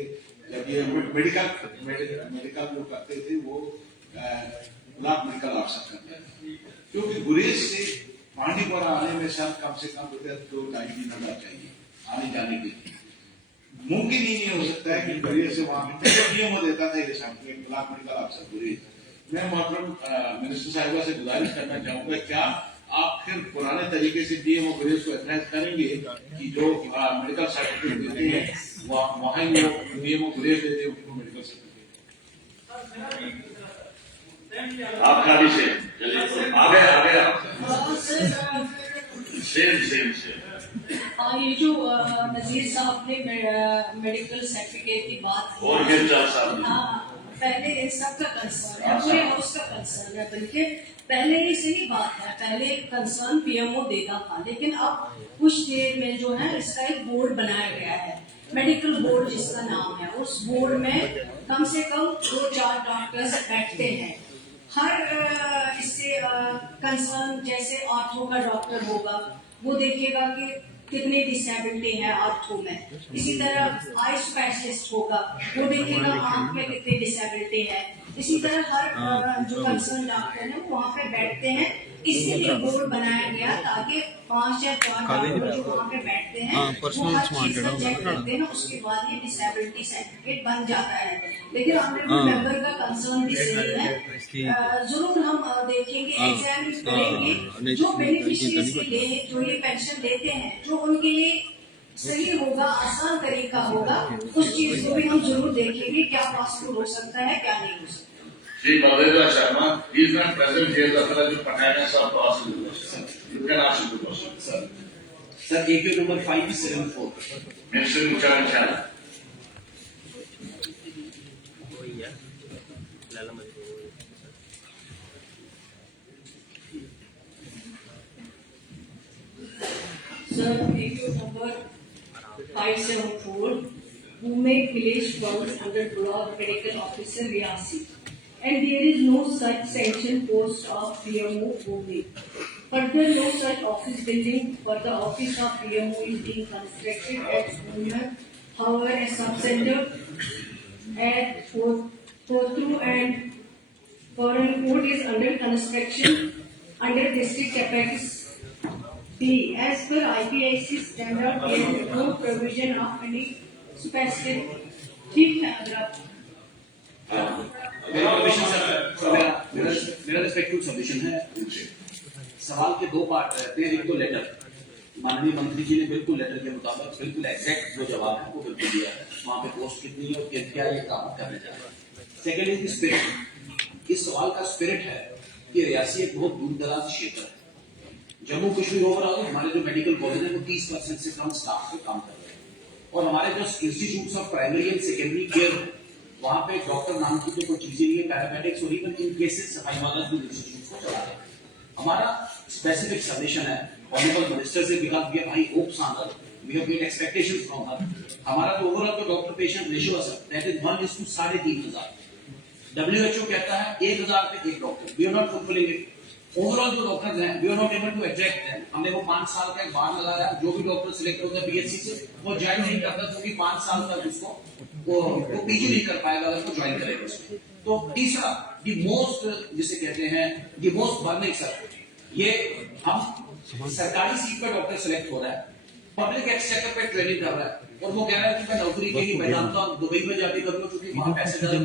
जब ये मेडिकल जो करते थे वो ब्लॉक मेडिकल ऑफिसर करते थे, क्योंकि गुरेज से पांडीपुरा आने में सर कम से कम 2-2.5 दिन चाहिए आने जाने के लिए। मुमकिन ही नहीं हो सकता है कि गुरेज से वहां DMO देता था ये सब ब्लॉक मेडिकल ऑफिसर गुरेज। मैं मोहतरम मिनिस्टर साहिबा से गुजारिश करना चाहूंगा, क्या आप फिर पुराने तरीके से DMO गुरेज को एथराइज करेंगे कि जो मेडिकल सर्टिफिकेट देते हैं वहाँ ही वो DMO गुरेज देते हैं उनको मेडिकल सर्टिफिकेट। आप खाली से आगे सेम ये जो नजीर साहब ने मेडिकल सर्टिफिकेट की बात की, और गिरजार साहब, पहले इन सब का कंसर्न है, पूरे हाउस का कंसर्न है। बल्कि पहले ये सही बात है, पहले कंसर्न PMO देता था, लेकिन अब कुछ देर में जो है इसका एक बोर्ड बनाया गया है मेडिकल बोर्ड जिसका नाम है, उस बोर्ड में कम से कम 2-4 डॉक्टर्स बैठते हैं। हर इससे कंसर्न, जैसे आर्थो का डॉक्टर होगा, वो देखेगा कि कितनी डिसेबिलिटी है आर्थो में। इसी तरह आई स्पेशलिस्ट होगा, वो देखेगा आंख में कितनी डिसेबिलिटी है। इसी तरह हर जो कंसर्न डॉक्टर है वो वहाँ पे बैठते हैं। इसीलिए बोर्ड बनाया गया ताकि 5 या 4 डॉक्टर जो वहाँ पे बैठते हैं वो हर चीज का चेक करते हैं, उसके बाद ये डिसेबिलिटी सर्टिफिकेट बन जाता है। लेकिन ऑनरेबल मेंबर का कंसर्न भी सही है। जरूर हम देखेंगे, एग्जामिन करेंगे जो बेनिफिशियरीज के लिए जो ये पेंशन लेते हैं, जो उनके लिए सही होगा, आसान तरीका होगा, उस चीज को भी हम जरूर देखेंगे क्या पॉसिबल हो सकता है, क्या नहीं हो सकता। Sri Baldendra Sharma, he is not present here. The fellow who Patana sir to ask you the question. You can ask him the question. Sir, AQ number 574. Minister Mucharan Chala. Sir, AQ number 574, Bhumek Village falls under Block Medical Officer Riasi, and there is no such sanctioned post of PMO Bhumek. Further, no such office building for the office of PMO is being constructed at Bhumek. However, a sub-center at Kotru and Foreign Court is under construction under district capex B. As per IPIC standard, there is no provision of any specific. ठीक है, अगर आप मेरा respectful submission है। सवाल के 2 part रहते हैं। एक तो लेटर, माननीय मंत्री जी ने बिल्कुल लेटर के मुताबिक बिल्कुल एग्जैक्ट जो जवाब है वो बिल्कुल दिया है, वहाँ पे पोस्ट कितनी है और क्या ये काम करने जा रहा है। Second is spirit. इस सवाल का स्पिरिट है कि रियासी एक बहुत दूर दराज क्षेत्र है। जम्मू कश्मीर ओवरऑल हमारे जो मेडिकल कॉलेज है वो 30% से कम स्टाफ पे काम कर रहे हैं, और हमारे जो institutes of primary and secondary care वहाँ पे डॉक्टर नाम की तो कोई चीजें नहीं है, पैरामेडिक्स और इवन इन केसेस सफाई वाला भी इंस्टीट्यूट को चला रहे हैं। हमारा स्पेसिफिक सबमिशन है ऑनरेबल मिनिस्टर से, because we have high hopes on her, we have great expectations from her. हमारा जो ओवरऑल जो डॉक्टर पेशेंट रेशियो है दैट इज 1:3,500। WHO कहता है 1000 पे 1 डॉक्टर। We are not fulfilling it. Overall जो डॉक्टर्स हैं we are not able to exact them. हमने वो 5 साल का एक बार लगाया, जो भी डॉक्टर सिलेक्ट होता है BSc से वो ज्वाइन नहीं करता, क्योंकि 5 साल तक उसको वो PG नहीं कर पाएगा अगर वो ज्वाइन करेगा उसको। तो तीसरा दी मोस्ट जिसे कहते हैं दी मोस्ट बर्निंग सर, ये हम सरकारी सीट पर डॉक्टर सिलेक्ट हो रहा है, पब्लिक एक्सचेकर पे ट्रेनिंग कर रहा है, और वो कह रहा है कि मैं नौकरी के लिए मैं जानता हूँ दुबई में जाके करूंगा क्योंकि वहां पैसे ज्यादा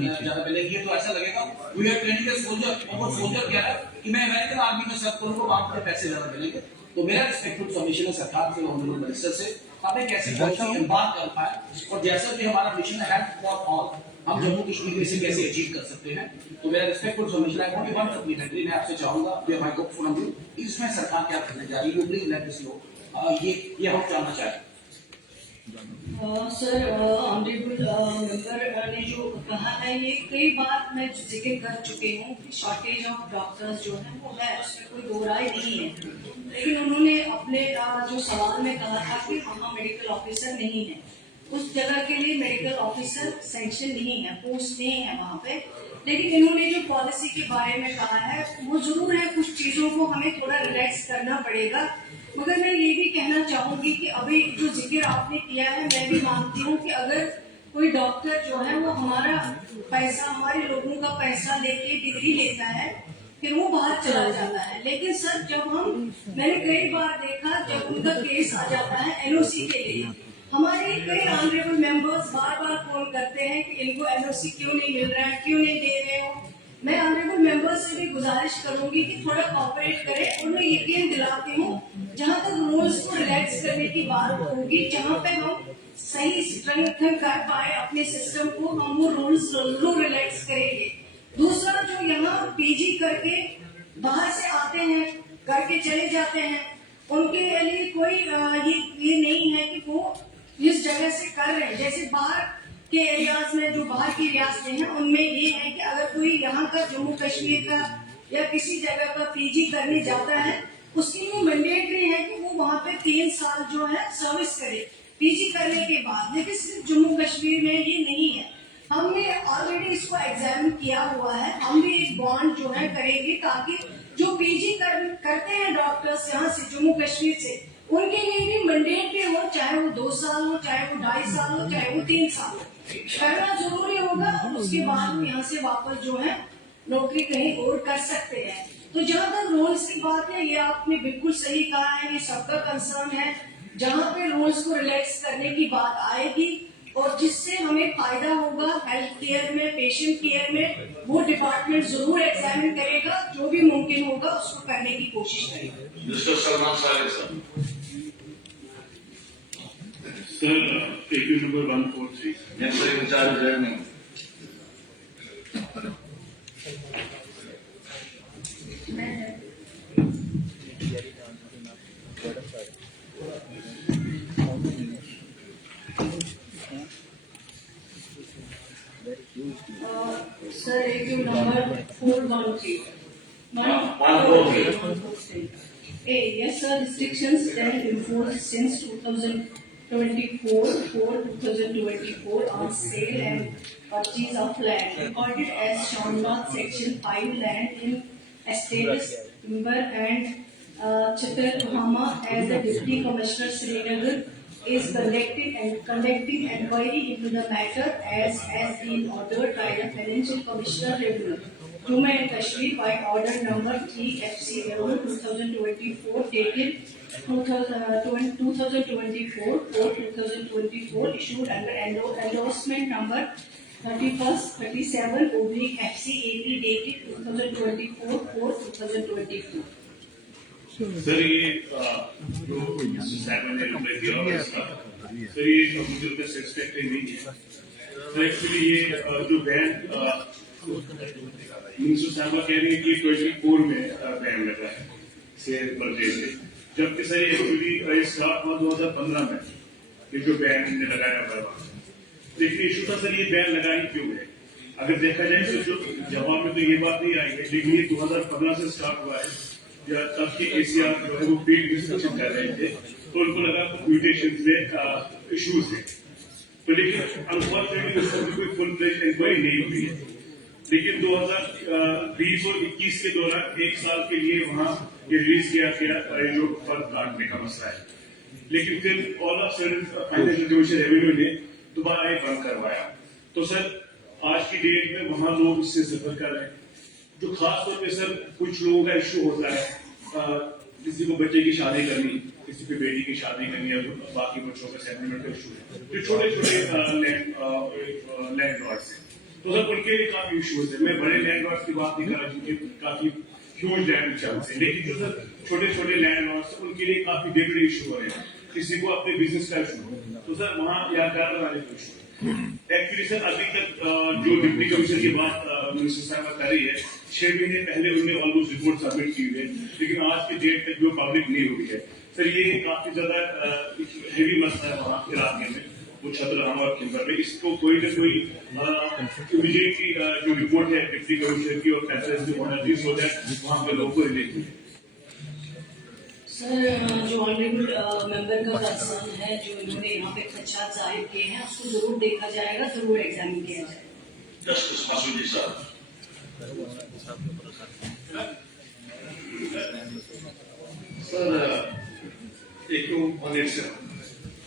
मिलेंगे। तो ऐसा लगेगा we are training a soldier, और वो सोल्जर कह रहा है कि मैं अमेरिकन आर्मी में सर्व करूंगा, वहां पर पैसे ज्यादा मिलेंगे। तो मेरा रिस्पेक्टफुल सबमिशन है सरकार से, ऑनरेबल मिनिस्टर से, हम एक ऐसी पॉलिसी बात कर पाए, और जैसा कि हमारा मिशन है हेल्थ फॉर ऑल, हम जम्मू कश्मीर में इसे कैसे अचीव कर सकते हैं। तो मेरा रिस्पेक्टफुल सबमिशन है। ओनली वन सप्लीमेंट्री मैं आपसे चाहूंगा, way my hope from you, इसमें सरकार क्या करने जा रही है, प्लीज लेट अस नो। ये हम जानना चाहते हैं। सर, ऑनरेबल मेंबर ने जो कहा है ये कई बार मैं जिक्र कर चुके हूँ कि शॉर्टेज ऑफ डॉक्टर्स जो है वो है, उसमें कोई दो राय नहीं है। लेकिन उन्होंने अपने जो सवाल में कहा था कि वहाँ मेडिकल ऑफिसर नहीं है, उस जगह के लिए मेडिकल ऑफिसर सैंक्शन नहीं है, पोस्ट नहीं है वहाँ पे। लेकिन इन्होंने जो पॉलिसी के बारे में कहा है वो जरूर है, कुछ चीजों को हमें थोड़ा रिलैक्स करना पड़ेगा। मगर मैं ये भी कहना चाहूंगी कि अभी जो जिक्र आपने किया है, मैं भी मानती हूँ कि अगर कोई डॉक्टर जो है वो हमारा पैसा, हमारे लोगों का पैसा लेके डिग्री लेता है, फिर वो बाहर चला जाता है। लेकिन सर मैंने कई बार देखा जब उनका केस आ जाता है NOC के लिए, हमारे कई ऑनरेबल मेंबर्स बार बार फोन करते हैं कि इनको NOC क्यों नहीं मिल रहा है, क्यों नहीं दे रहे हो। मैं ऑनरेबल मेंबर्स से भी गुजारिश करूंगी कि थोड़ा कोऑपरेट करें, और मैं यकीन दिलाती हूँ जहाँ तक रूल्स को रिलैक्स करने की बात होगी, जहाँ पे हम सही स्ट्रेंथन कर पाए अपने सिस्टम को, हम वो रूल्स जरूर रिलैक्स करेंगे। दूसरा, जो यहाँ PG करके बाहर से आते हैं, करके चले जाते हैं, उनके लिए कोई ये नहीं है कि वो इस जगह से कर रहे हैं। जैसे बाहर के एरियाज में, जो बाहर की रियासतें हैं, उनमें ये है कि अगर कोई यहाँ का जम्मू कश्मीर का या किसी जगह का PG करने जाता है, उसके लिए मैंडेटरी है कि वो वहाँ पे 3 साल जो है सर्विस करे। पीजी करने के बाद। लेकिन सिर्फ जम्मू कश्मीर में ये नहीं है, हमने ऑलरेडी इसको एग्जामिन किया हुआ है। हम भी एक बॉन्ड जो है करेंगे ताकि जो पीजी करते हैं डॉक्टर्स यहाँ से जम्मू कश्मीर से, उनके लिए भी मैंडेटरी हो, चाहे वो 2 साल हो, चाहे वो 2.5 साल हो, चाहे वो 3 साल हो, करना जरूरी होगा। और उसके बाद वो यहाँ से वापस जो है नौकरी कहीं और कर सकते हैं। तो जहाँ तक रूल्स की बात है, ये आपने बिल्कुल सही कहा है, ये सबका कंसर्न है। जहाँ पे रूल्स को रिलैक्स करने की बात आएगी और जिससे हमें फायदा होगा हेल्थ केयर में, पेशेंट केयर में, वो डिपार्टमेंट जरूर एग्जामिन करेगा। जो भी मुमकिन होगा उसको करने की कोशिश करेगा। मिस्टर सलमान साले sir. Sir AQ number 143 next incharge revenue. Sir, AQ number 413. Yes, sir. Restrictions then enforced since 2024 on sale and purchase of land recorded as Shawnnath Section 5 land in estates Timber and Chittarhama as the Deputy Commissioner Srinagar is conducting inquiry into the matter as has been ordered by the Financial Commissioner Revenue, Jammu and Kashmir by order number 3 FC 2024 dated 2024 issued under endorsement number 37/FC AP dated 2024/2024. Sir ये जो segment ने reply दिया हुआ है इसका, sir ये मुझे उतना सेटिस्फैक्टरी नहीं है। तो एक्चुअली ये जो बैन मिनिस्टर साहब कह रही है कि 24 में बैन लगा है शेयर परचेज से, जबकि सर एक्चुअली स्टार्ट हुआ 2015 में ये जो बैन लगाया हुआ है। लेकिन इशू था सर ये बैन लगाई क्यों है? अगर देखा जाए तो जो जवाब में तो ये बात नहीं आई है, लेकिन ये 2015 से स्टार्ट हुआ है। या तब के ACR जो है वो फील्ड डिस्कशन कर रहे थे, तो उनको लगा म्यूटेशन में इश्यूज है। तो लेकिन अनफॉर्चुनेटली उस पर कोई फुल फ्लेज इंक्वायरी नहीं हुई है। लेकिन 2020 और 21 के दौरान 1 साल के लिए वहाँ ये रिलीज किया गया जो फल काटने का मसला है। लेकिन फिर all of sudden financial commission revenue ने दोबारा ये बंद करवाया। तो सर आज की डेट में वहाँ लोग इससे सफर कर रहे हैं। जो खास तौर पे सर कुछ लोगों का इश्यू होता है, किसी को बच्चे की शादी करनी, किसी पे बेटी की शादी करनी है, बाकी बच्चों का सेटलमेंट का इशू है, जो छोटे छोटे लैंडलॉर्ड्स हैं, तो सर उनके लिए काफी इश्यूज है। मैं बड़े लैंडलॉर्ड्स की बात नहीं कर रहा जिनके काफी ह्यूज लैंड चांस है, लेकिन जो सर छोटे छोटे लैंडलॉर्ड्स हैं उनके लिए काफी डिफरेंट इशू हो रहे हैं। किसी को अपने बिजनेस का इशू, तो सर वहाँ या कर वाले को इशू। एक्चुअली सर अभी तक जो डिप्टी कमिश्नर की बात मिनिस्टर साहब कर रही है, 6 महीने पहले उन्होंने ऑलमोस्ट रिपोर्ट सबमिट की हुई है, लेकिन आज की डेट तक जो पब्लिक नहीं हुई है। सर ये काफी ज्यादा हेवी मसला है वहाँ इलाके में, वो छतरहामा और खिंबर में। इसको कोई ना कोई इमीडिएटली जो रिपोर्ट है डिप्टी कमिश्नर की और फैसले की होना चाहिए, सो दैट वहाँ के लोगों को रिलीफ मिले। सर जो ऑनरेबल मेंबर का कंसर्न है, जो इन्होंने यहाँ पे खदशात जाहिर किए हैं, उसको जरूर देखा जाएगा, जरूर एग्जामिन किया जाएगा। जस्टिस मसूदी साहब। Sir AQ 187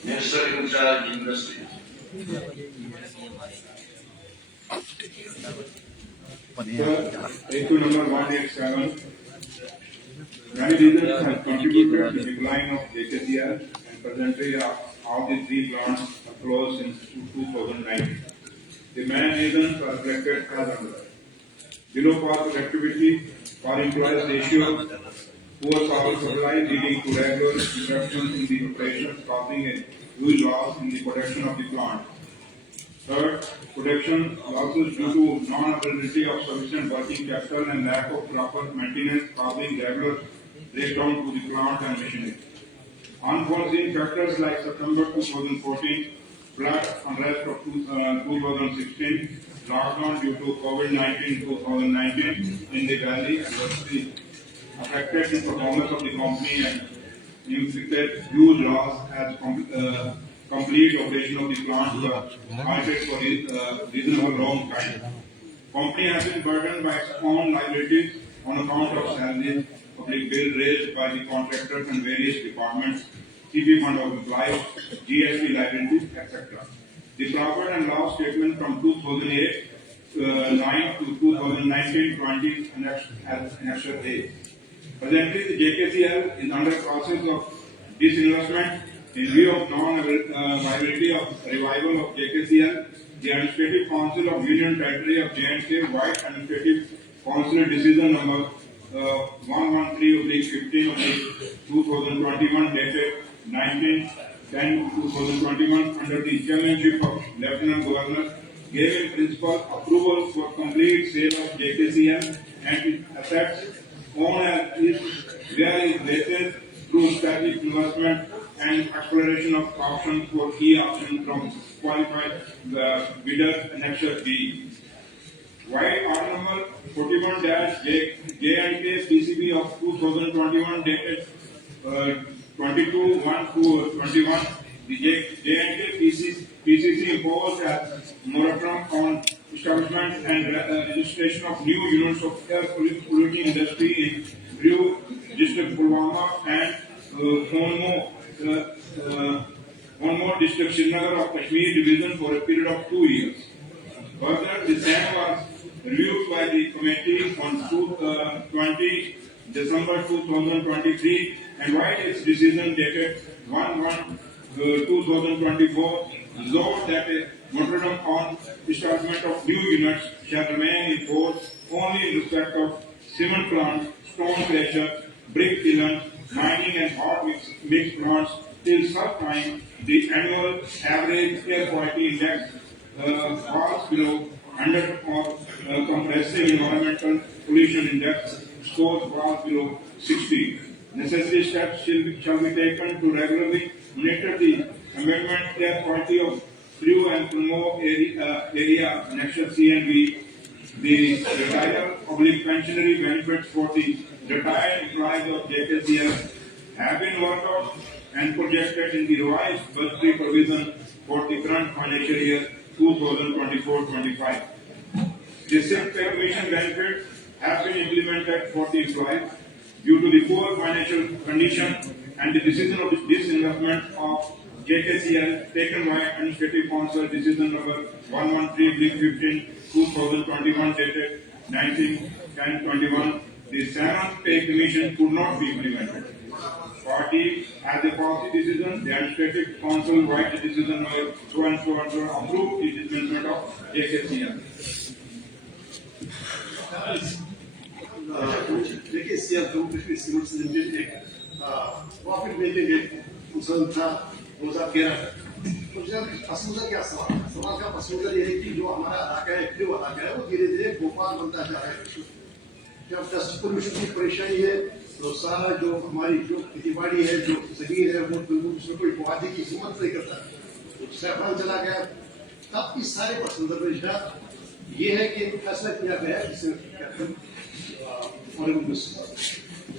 minister incharge industry. AQ number 187. Many reasons have contributed to the decline of HSER and presently all the 3 plants are closed since 2009. The main reasons are reflected as under: below cost of activity for employees ratio, poor power supply leading to regular interruptions in the operations causing a huge loss in the production of the plant. Third, production losses due to non-availability of sufficient working capital and lack of proper maintenance causing regular breakdown to the plant and machinery. Unforeseen factors like September 2014, flood unrest of 2016, lockdown due to COVID-19 2019 in the valley adversely affected the performance of the company and inflicted huge loss as complete operation of the plant were halted for reasonable long time. Company has been burdened by its own liabilities on account of salaries, public bill raised by the contractors and various departments, CP fund of employees, GST liabilities, etc. The profit and loss statement from 2008-9 to 2019-20 Annexure A. Presently, the JKCL is under process of disinvestment. In view of non-viability of revival of JKCL, the Administrative Council of Union Territory of J&K White Administrative Council Decision number 113/15 of 2021 dated 19/10/2021 under the chairmanship of Lieutenant Governor gave in principle approval for complete sale of JKCL and its assets owned as is where is rated through strategic investment and exploration of options for key options from qualified bidder Annexure B. White order number 41-J&K PCB of 2021 dated 22/1/21, the J&K PCC imposed a moratorium on establishment and registration of new units of air polluting industry in Brew District Pulwama and Honmo District Srinagar of Kashmir Division for a period of 2 years. Further, the same was reviewed by the committee on 20 December 2023 and White its decision dated 1/1/2024 resolved that a moratorium on establishment of new units shall remain in force only in respect of cement plants, stone crusher, brick kiln, mining and hot mix plants till such time the annual average air quality index falls below 100 or compressive environmental pollution index scores falls below 60. Necessary steps shall be taken to regularly monitor the amendment air quality of Brew and Pulmo area Annexure C and B. The retire/pensionary benefits for the retired employees of JKCL have been worked out and projected in the revised budgetary provision for the current financial year 2024-25. The sick pay commission benefits have been implemented for the employees due to the poor financial condition and the decision of disinvestment of JKCL taken by Administrative Council Decision number 113/15/2021 dated 19/10/21. The seventh pay commission could not be implemented. Party has a policy decision. The Administrative Council White Decision number so and so approved the dismissment of JKCL. देखिए CM Jammu Kashmir cements limited एक profit making एक संस्थान था 2013 तो जब पसंद क्या सवाल का पसंद ये है कि जो हमारा इलाका है एक्टिव इलाका है वो धीरे धीरे भोपाल बनता जा रहा है। जब डस्ट पोल्यूशन की परेशानी है तो सारा जो हमारी जो खेतीबाड़ी है जो जमीन है वो बिल्कुल उसमें कोई वादी की हिम्मत नहीं करता तो सैफान चला गया। तब इस सारे पसंद ये है कि फैसला किया गया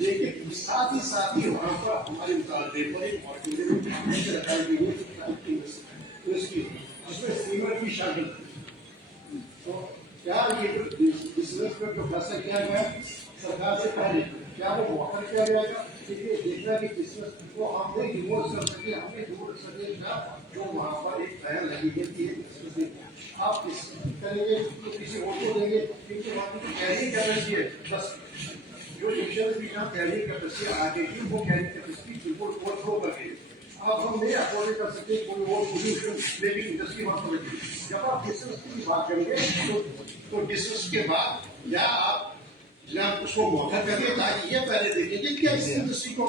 लेकिन साथ ही वहाँ पर हमारे जिसमें सीमेंट भी शामिल तो क्या ये बिजनेस पर जो फैसला किया गया सरकार से पहले क्या वो मौका किया जाएगा देखना कि बिजनेस को हमने रिमोट कर सके हमने जोड़ सके जो वहाँ पर एक तैयार लगी है कि आप किस करेंगे तो किसी और को देंगे क्योंकि वहाँ की कैरिंग कैपेसिटी है बस जो मिशन भी यहाँ कैरिंग कैपेसिटी आगे की वो कैरिंग कैपेसिटी बिल्कुल ओवरफ्लो करके अब हम नहीं अफोर्ड कर सकते कोई और पोल्यूशन मेकिंग इंडस्ट्री वहाँ पर लगी। जब आप बिजनेस की बात करेंगे तो बिजनेस के बाद या आप जब उसको मौका करिए ताकि ये पहले देखेंगे कि इस इंडस्ट्री को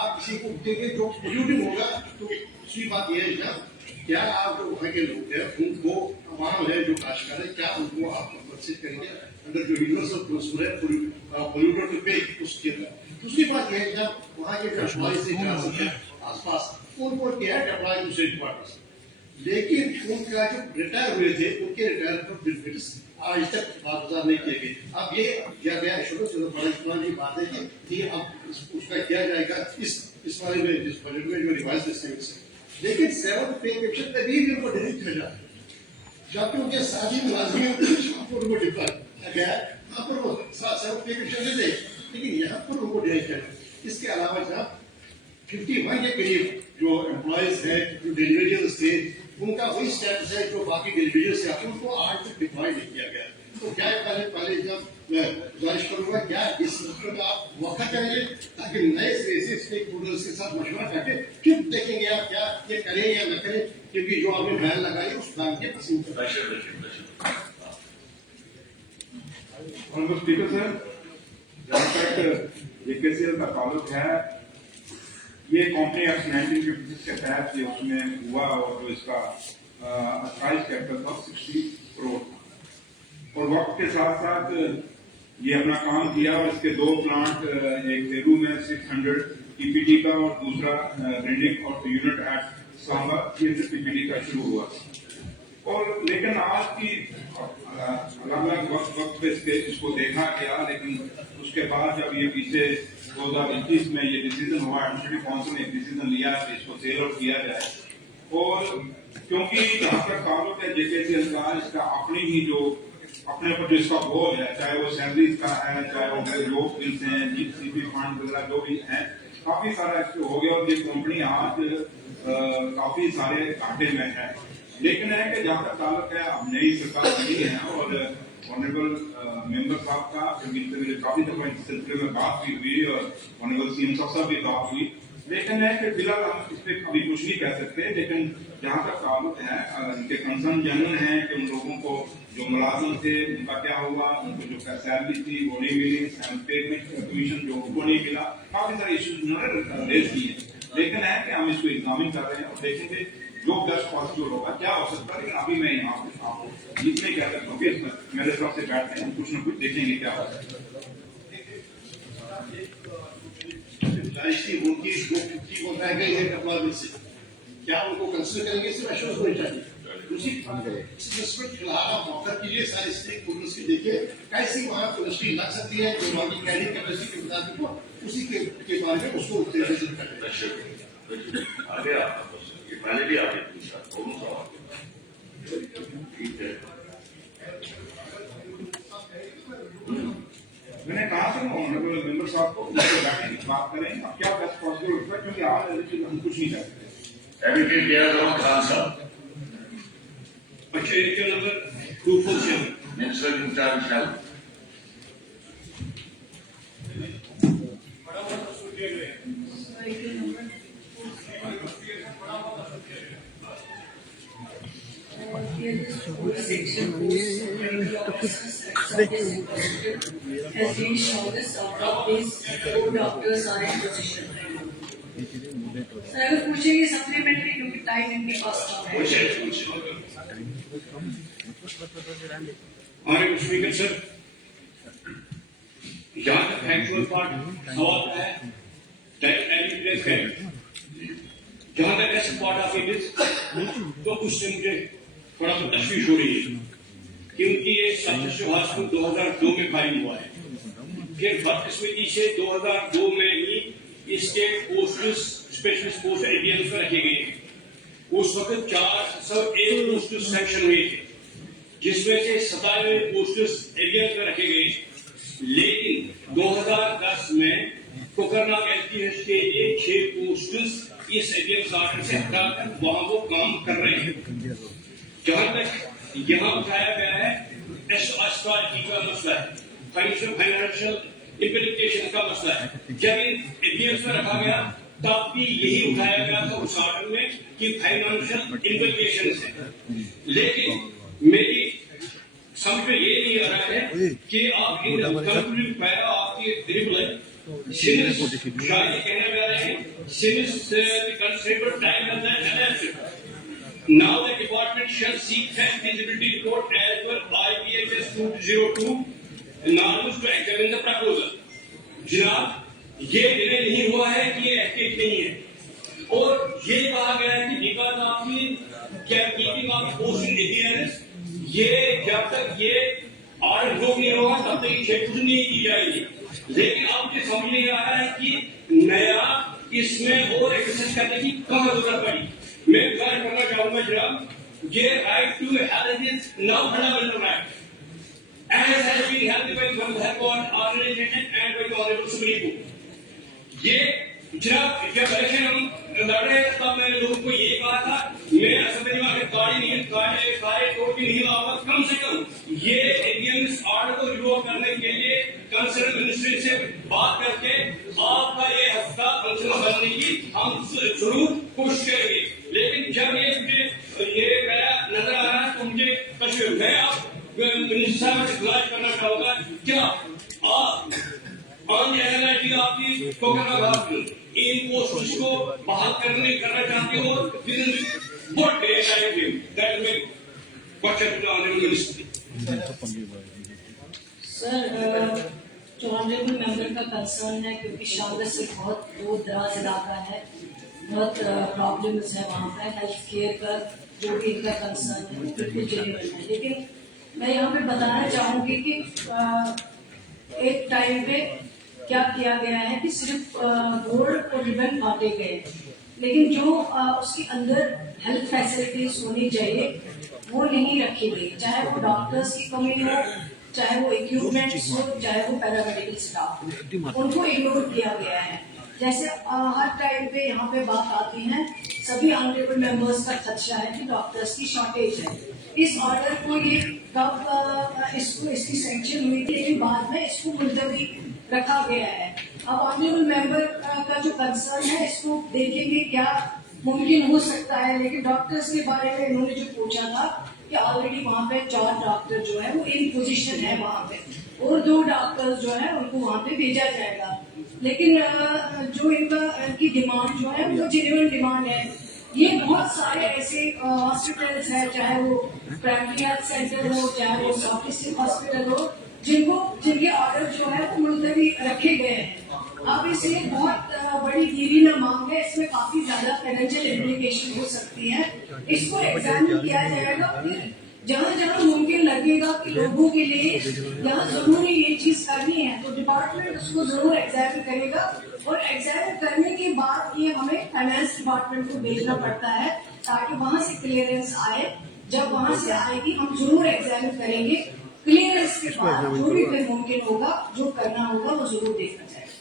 आप किसी को देंगे जो पोल्यूटिंग होगा तो दूसरी बात यह है क्या आप जो वहाँ के लोग हैं उनको आवाम है जो काश्तकार है क्या उनको आप कंपनसेट करेंगे अंदर जो यूनिवर्सल प्रिंसिपल है पोल्यूटर टू पे उसके अंदर। दूसरी बात यह है जब वहाँ के जो पॉलिसी आसपास उनको क्या है अप्लाई दूसरे डिपार्टमेंट लेकिन उनका जो रिटायर हुए थे उनके रिटायरमेंट बेनिफिट्स आज तक वापस नहीं किए गए। अब ये किया गया बड़ी बात है कि अब उसका किया जाएगा इस बारे में जिस बजट में जो रिवाइज एस्टिमेट्स है लेकिन 7th पे कमीशन अभी भी उनको डिलीट हो जाता है, जबकि उनके साथी मुलाजिम उनको डिप्लॉय गया वहाँ पर वो 7th पे कमीशन ले लें, लेकिन यहाँ पर उनको डिलीट कर। इसके अलावा जब 51 के करीब जो एम्प्लॉयज है, जो इंडिविजुअल्स थे, उनका वही स्टेटस है जो बाकी इंडिविजुअल्स थे, उनको आज तक डिप्लॉय नहीं किया गया। तो क्या है, पहले जब मैं गुजारिश करूंगा क्या इस मुद्दे का आप वक्त करेंगे ताकि नए सिरे से स्टेक होल्डर्स के साथ मशवरा करके फिर देखेंगे आप क्या ये करें या न करें, क्योंकि जो आपने बयान लगाई उस बयान के पसंद Honorable Speaker sir, जहाँ तक JKCL का ताल्लुक है, ये कंपनी एक्ट 1956 के तहत ये उसमें हुआ और जो इसका 28 कैपिटल था 60 करोड़ था, और वक्त के साथ साथ ये अपना काम किया और इसके 2 प्लांट, एक देरू में 600 टीपीटी का और दूसरा ग्रिंडिंग और यूनिट एट सांबा 300 टीपीटी का शुरू हुआ। और लेकिन आज की अलग-अलग वक्त पे इसको देखा गया, लेकिन उसके बाद जब ये पीछे 2021 में ये डिसीजन हुआ, एडमिनिस्ट्रेटिव काउंसिल ने एक डिसीजन लिया कि इसको सेल आउट किया जाए, और क्योंकि जहाँ तक ताल्लुक है JKCL का, इसका अपनी ही जो अपने ऊपर जो इसका बोझ है, चाहे वो सैलरीज का है, चाहे वो जो बिल्स हैं, जीसीपी फंड वगैरह जो भी हैं, काफी सारा इसको हो गया और ये कंपनी आज काफी सारे घाटे में है। लेकिन है कि जहाँ तक ताल्लुक है, अब नई सरकार बनी है और ऑनरेबल मेंबर साहब का मेरे काफी दफा इस सिलसिले में बात भी हुई और ऑनरेबल सीएम साहब भी बात हुई, लेकिन है कि फिलहाल हम इस पर अभी कुछ नहीं कह सकते। लेकिन जहाँ तक ताल्लुक है, इनके कंसर्न जनरल है कि उन लोगों को जो मुलाजिम थे उनका क्या हुआ, उनको जो सैलरी थी वो नहीं मिली, पेमेंट कमीशन जो उनको नहीं मिला, काफी सारे इश्यूज उन्होंने रेज किए। लेकिन है कि हम इसको एग्जामिन कर रहे हैं और देखेंगे जो बेस्ट पॉसिबल होगा क्या हो सकता है। लेकिन अभी मैं यहाँ आपको इतने कह सकता हूँ कि मेरे तरफ से बैठते हैं, कुछ न कुछ देखेंगे क्या हो सकता है। उनकी 250 को रह गई है एम्प्लॉयमेंट से, क्या उनको कंसिडर करेंगे? इससे एश्योरेंस होनी चाहिए। दूसरी फिलहाल मौका कीजिए सारे स्टेक होल्डर्स की, देखिए कैसी वहाँ इंडस्ट्री लग सकती है, जो लॉन्गिंग कैरिंग कैपेसिटी के मुताबिक हो, उसी के बारे में उसको विजिट करें। आगे आपका क्वेश्चन, ये पहले भी आगे पूछा, दोनों सवाल ठीक है। मैंने कहा था ऑनरेबल मेंबर साहब को बात करें क्या बेस्ट पॉसिबल होता है, क्योंकि आज हम कुछ नहीं कर सकते। एडवोकेट गियासुद्दीन खान साहब, अच्छा, एक number 247 minister incharge health. Has been shortest out of these 4 doctors are in position. Sir अगर पूछेंगे सप्लीमेंट्री, क्योंकि टाइम इनके पास कम है। ऑनरेबल स्पीकर सर, जहाँ तक फैक्चुअल पार्ट सवाल है, जहाँ तक ऐसे पार्ट ऑफ इट तो उससे मुझे थोड़ा सा तशवीश हो रही है, क्योंकि ये सदस्य हादसा 2002 में फाइल हुआ है। फिर बदकिस्मती से 2002 में ही इसके पोस्टर्स स्पेशलिस्ट पोस्ट एडीएम्स में रखे गए। उस वक्त 401 पोस्टर्स सैंक्शन हुए थे, जिसमें से 97 पोस्टर्स एडीएम्स में रखे गए। लेकिन 2010 में कोकरनाग एलटीएस के लिए 6 पोस्टर्स इस एडीएम्स आर्डर से हटाकर वहां वो काम कर रहे हैं। जहां तक यहाँ उठाया गया है एसआरटी का मसला है, फाइनेंशियल इम्प्लीकेशन का मसला है। जब इन एडीएम्स में रखा गया तब भी यही उठाया गया था उस ऑर्डर में कि फाइनेंशियल इम्प्लीकेशन है। लेकिन मेरी समझ में ये नहीं आ रहा है कि आप इन कंक्लूडिंग पैरा आपकी ट्रिब्यूनल शायद कहने जा रहे हैं civil consider time as an analysis. Now the department shall seek test feasibility report as per IPHS 202 norms to examine the proposal. जनाब, ये निर्णय नहीं हुआ है कि ये एक्टिव नहीं है, और ये कहा गया है कि बिकॉज आपकी कीपिंग ऑफ पोस्ट इन एडीएनएस, ये जब तक ये ऑर्डर रोक नहीं होगा तब तक ये क्षेत्र नहीं की जाएगी। लेकिन अब मुझे समझ नहीं आ रहा है कि नया इसमें और एक्सरसाइज करने की कहाँ जरूरत पड़ी। मैं गुजारिश करना चाहूंगा जनाब, ये right to health is now fundamental right as has been held by the health board organization and by the honorable Supreme Court. ये जब इलेक्शन हम लड़ रहे थे तब मैंने लोगों को ये कहा था, मैं असेंबली में अगर सारे टोट भी नहीं लाऊंगा, कम से कम ये एडीएमएस ऑर्डर को रिवोक करने के लिए कंसर्न मिनिस्ट्री से बात करके आपका ये हफ्ता फंक्शन बनने की हम जरूर कोशिश करेंगे। लेकिन जब ये मेरा नजर आ रहा है तो मुझे कश्मीर में आप मिनिस्टर साहब से गुजारिश करना चाहूंगा, क्या आप ऑन एनआईटी आपकी कोकराघाट इन पोस्ट को बहाल करना चाहते हो within what the time frame that में question to honourable minister. Sir, जो ऑनरेबल मेंबर का कंसर्न है, क्योंकि शामला से बहुत दूर दराज इलाका है, बहुत प्रॉब्लम्स है वहाँ पे हेल्थ केयर का, जो भी इनका कंसर्न है बिल्कुल जेन्युइन है। लेकिन मैं यहाँ पे बताना चाहूंगी कि एक टाइम पे क्या किया गया है कि सिर्फ गोल्ड और रिबन बांटे गए, लेकिन जो उसके अंदर हेल्थ फैसिलिटीज होनी चाहिए वो नहीं रखी गई, चाहे वो डॉक्टर्स की कमी हो, चाहे वो इक्विपमेंट्स हो, चाहे वो पैरामेडिकल स्टाफ, उनको इग्नोर किया गया है। जैसे हर टाइम पे यहाँ पे बात आती है, सभी ऑनरेबल मेंबर्स का खदशा है कि डॉक्टर्स की शॉर्टेज है। इस ऑर्डर को ये कब इसकी सैंक्शन हुई थी, लेकिन बाद में इसको मुलतवी रखा गया है। अब ऑनरेबल मेंबर का जो कंसर्न है, इसको देखेंगे क्या मुमकिन हो सकता है। लेकिन डॉक्टर्स के बारे में इन्होंने जो पूछा था कि ऑलरेडी वहाँ पे 4 डॉक्टर जो है वो इन पोजीशन है वहाँ पे, और 2 डॉक्टर्स जो है उनको वहाँ पे भेजा जाएगा। लेकिन जो इनकी डिमांड जो है वो जेन्युइन डिमांड है। ये बहुत सारे ऐसे हॉस्पिटल्स हैं, चाहे वो प्राइमरी हेल्थ सेंटर हो, चाहे वो साउथ ईस्टर्न हॉस्पिटल हो, जिनके ऑर्डर जो है वो मुलतवी रखे गए हैं। अब इसलिए बहुत बड़ी देरी न मांग है, इसमें काफी ज्यादा फाइनेंशियल इम्प्लीकेशन हो सकती है। इसको एग्जामिन किया जाएगा, फिर जहाँ जहाँ मुमकिन लगेगा कि लोगों के लिए यहाँ जरूरी ये चीज करनी है तो डिपार्टमेंट उसको जरूर एग्जामिन करेगा, और एग्जामिन करने के बाद ये हमें फाइनेंस डिपार्टमेंट को भेजना पड़ता है ताकि वहां से क्लियरेंस आए। जब वहां से आएगी हम जरूर एग्जामिन करेंगे, क्लियरेंस के बाद जो भी फिर मुमकिन होगा, जो करना होगा वो जरूर देखा जाएगा।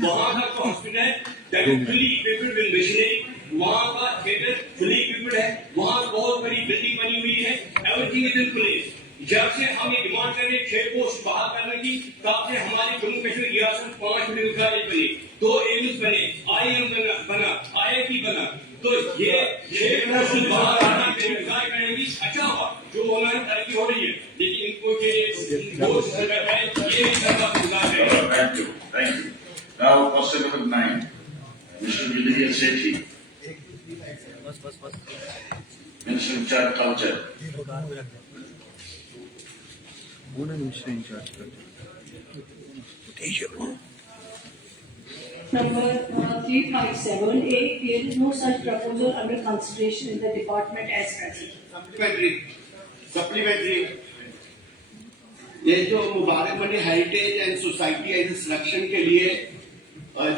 वहाँ का hospital fully equipped with machinery, वहाँ का थिएटर फुली इक्विप्ड है, वहाँ बहुत बड़ी बिल्डिंग बनी हुई है, एवरीथिंग इज इन प्लेस। जब से हम ये डिमांड कर रहे हैं 6 पोस्ट बहाल करने की, तब से हमारी जम्मू कश्मीर रियासत 5 मेडिकल कॉलेज बने, 2 एम्स बने, IIM बना, IIT बना, तो ये 6 पोस्ट बहाल करने के इंतजार करेंगी। अच्छा हुआ जो ऑनलाइन तरक्की हो रही है, लेकिन इनको ये इंतजार है। Thank you. Now, question number 9. Mr. Vijay Sethi. Minister in charge of culture. Number 357A, there is no such proposal under consideration in the department as present. Supplementary ये जो Mubarak Mandi heritage and society and instruction के लिए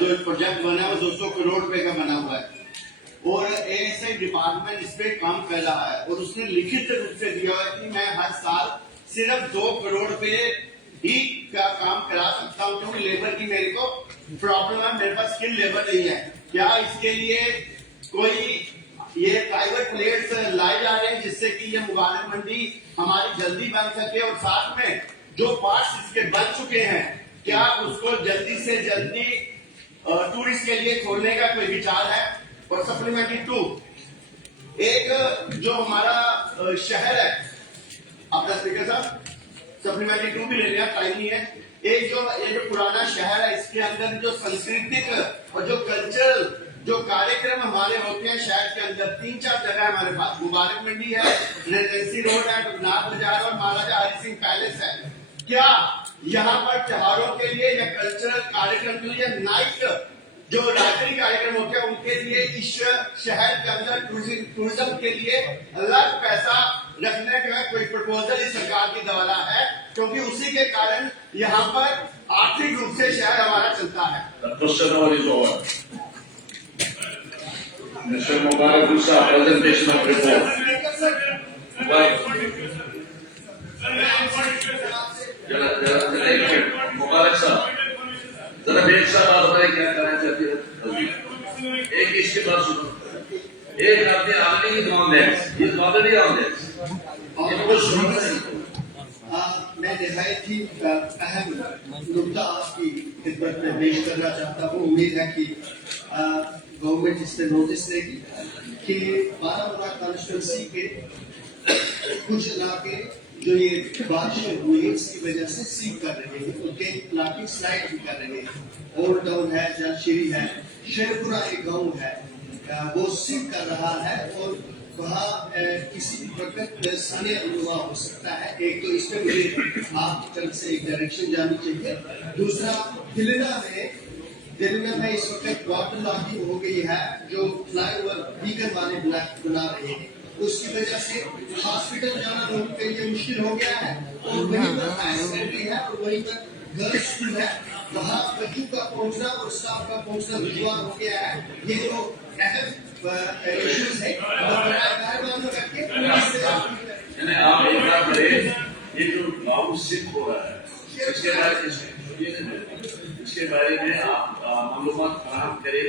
जो project बना है वो 200 करोड़ रुपए का बना हुआ है, और एएसआई डिपार्टमेंट इस पे काम कर रहा है, और उसने लिखित रूप से दिया है कि मैं हर साल सिर्फ 2 करोड़ रुपए ही का काम करा सकता हूँ, क्योंकि लेबर की मेरे को प्रॉब्लम है, मेरे पास स्किल लेबर नहीं है। क्या इसके लिए कोई ये प्राइवेट प्लेयर्स लाए जा रहे हैं जिससे कि ये मुबारक मंडी हमारी जल्दी बन सके, और साथ में जो पार्ट्स इसके बन चुके हैं क्या उसको जल्दी से जल्दी टूरिस्ट के लिए खोलने का कोई विचार है। और सप्लीमेंट्री 2, एक जो हमारा शहर है, आपका स्पीकर साहब सप्लीमेंट्री 2 भी ले लिया, टाइम नहीं है। एक ये जो पुराना शहर है, इसके अंदर जो सांस्कृतिक और जो कल्चरल जो कार्यक्रम हमारे होते हैं शहर के अंदर, 3-4 जगह हमारे पास, मुबारक मंडी है, रेजिडेंसी रोड है, रघुनाथ बाजार और महाराजा हरि सिंह पैलेस है। क्या यहाँ पर त्योहारों के लिए या कल्चरल कार्यक्रम के लिए नाइट जो रात्रि कार्यक्रम होते हैं उनके लिए इस शहर के अंदर टूरिज्म के लिए अलग पैसा रखने का कोई प्रपोजल इस सरकार की द्वारा है, क्योंकि उसी के कारण यहाँ पर आर्थिक रूप से शहर हमारा चलता है। Mr. Mubarak Gupta, presentation of report. मुबारक साहब, जरा एक साहब आप बताइए क्या करना चाहती है? एक इसके बाद सुनो, एक आपने already on that, he is already on that. इनको सुनो नहीं। मैं निहायत ही अहम नुकता आपकी खिदमत में पेश करना चाहता हूँ। उम्मीद है कि गवर्नमेंट इस पर नोटिस देगी कि बारामूला कॉन्स्टिट्यूंसी के कुछ इलाके जो ये बारिशें हुई इसकी वजह से सीख कर रहे हैं, उनके इलाके स्लाइड भी कर रहे हैं। ओल्ड टाउन है, जलशीरी है, शेरपुरा एक गाँव है, वो सीख कर रहा है और वहाँ किसी भी वक्त स्थानीय अनुमान हो सकता है। एक तो इसमें मुझे आपकी तरफ से एक डायरेक्शन जानी चाहिए। दूसरा, दिल्ली में इस वक्त वाटर लॉगिंग हो गई है, जो फ्लाईओवर बीकन वाले ब्लॉक बना रहे हैं, उसकी वजह से हॉस्पिटल जाना लोगों के लिए मुश्किल हो गया है। और वहीं पर हायर सेकेंडरी है और वहीं पर गर्ल्स स्कूल है, वहाँ बच्चों का पहुँचना और स्टाफ का पहुँचना दुश्वार हो गया है। ये तो अहम इश्यूज है। आप एक बात करें, ये जो गाँव सिख हो रहा है, इसके बारे में आप मालूमात फराहम करें।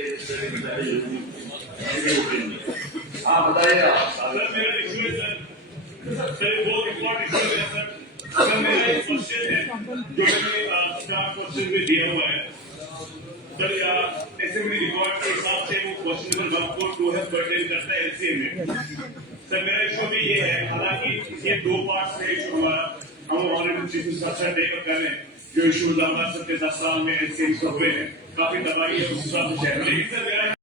आप बताइए। असेंबली रिकॉर्ड के हिसाब से वो क्वेश्चन नंबर 1 को 2 है पर्टेन करता है एलसीए में। सर मेरा इशू भी ये है, हालांकि ये 2 पार्ट्स में इशू हमारा, हम ऑलरेडी चीफ मिनिस्टर टेकअप कर रहे हैं जो इशूज हमारे 10 साल में एलसीए हुए हैं, काफी दबाई है उस हिसाब से।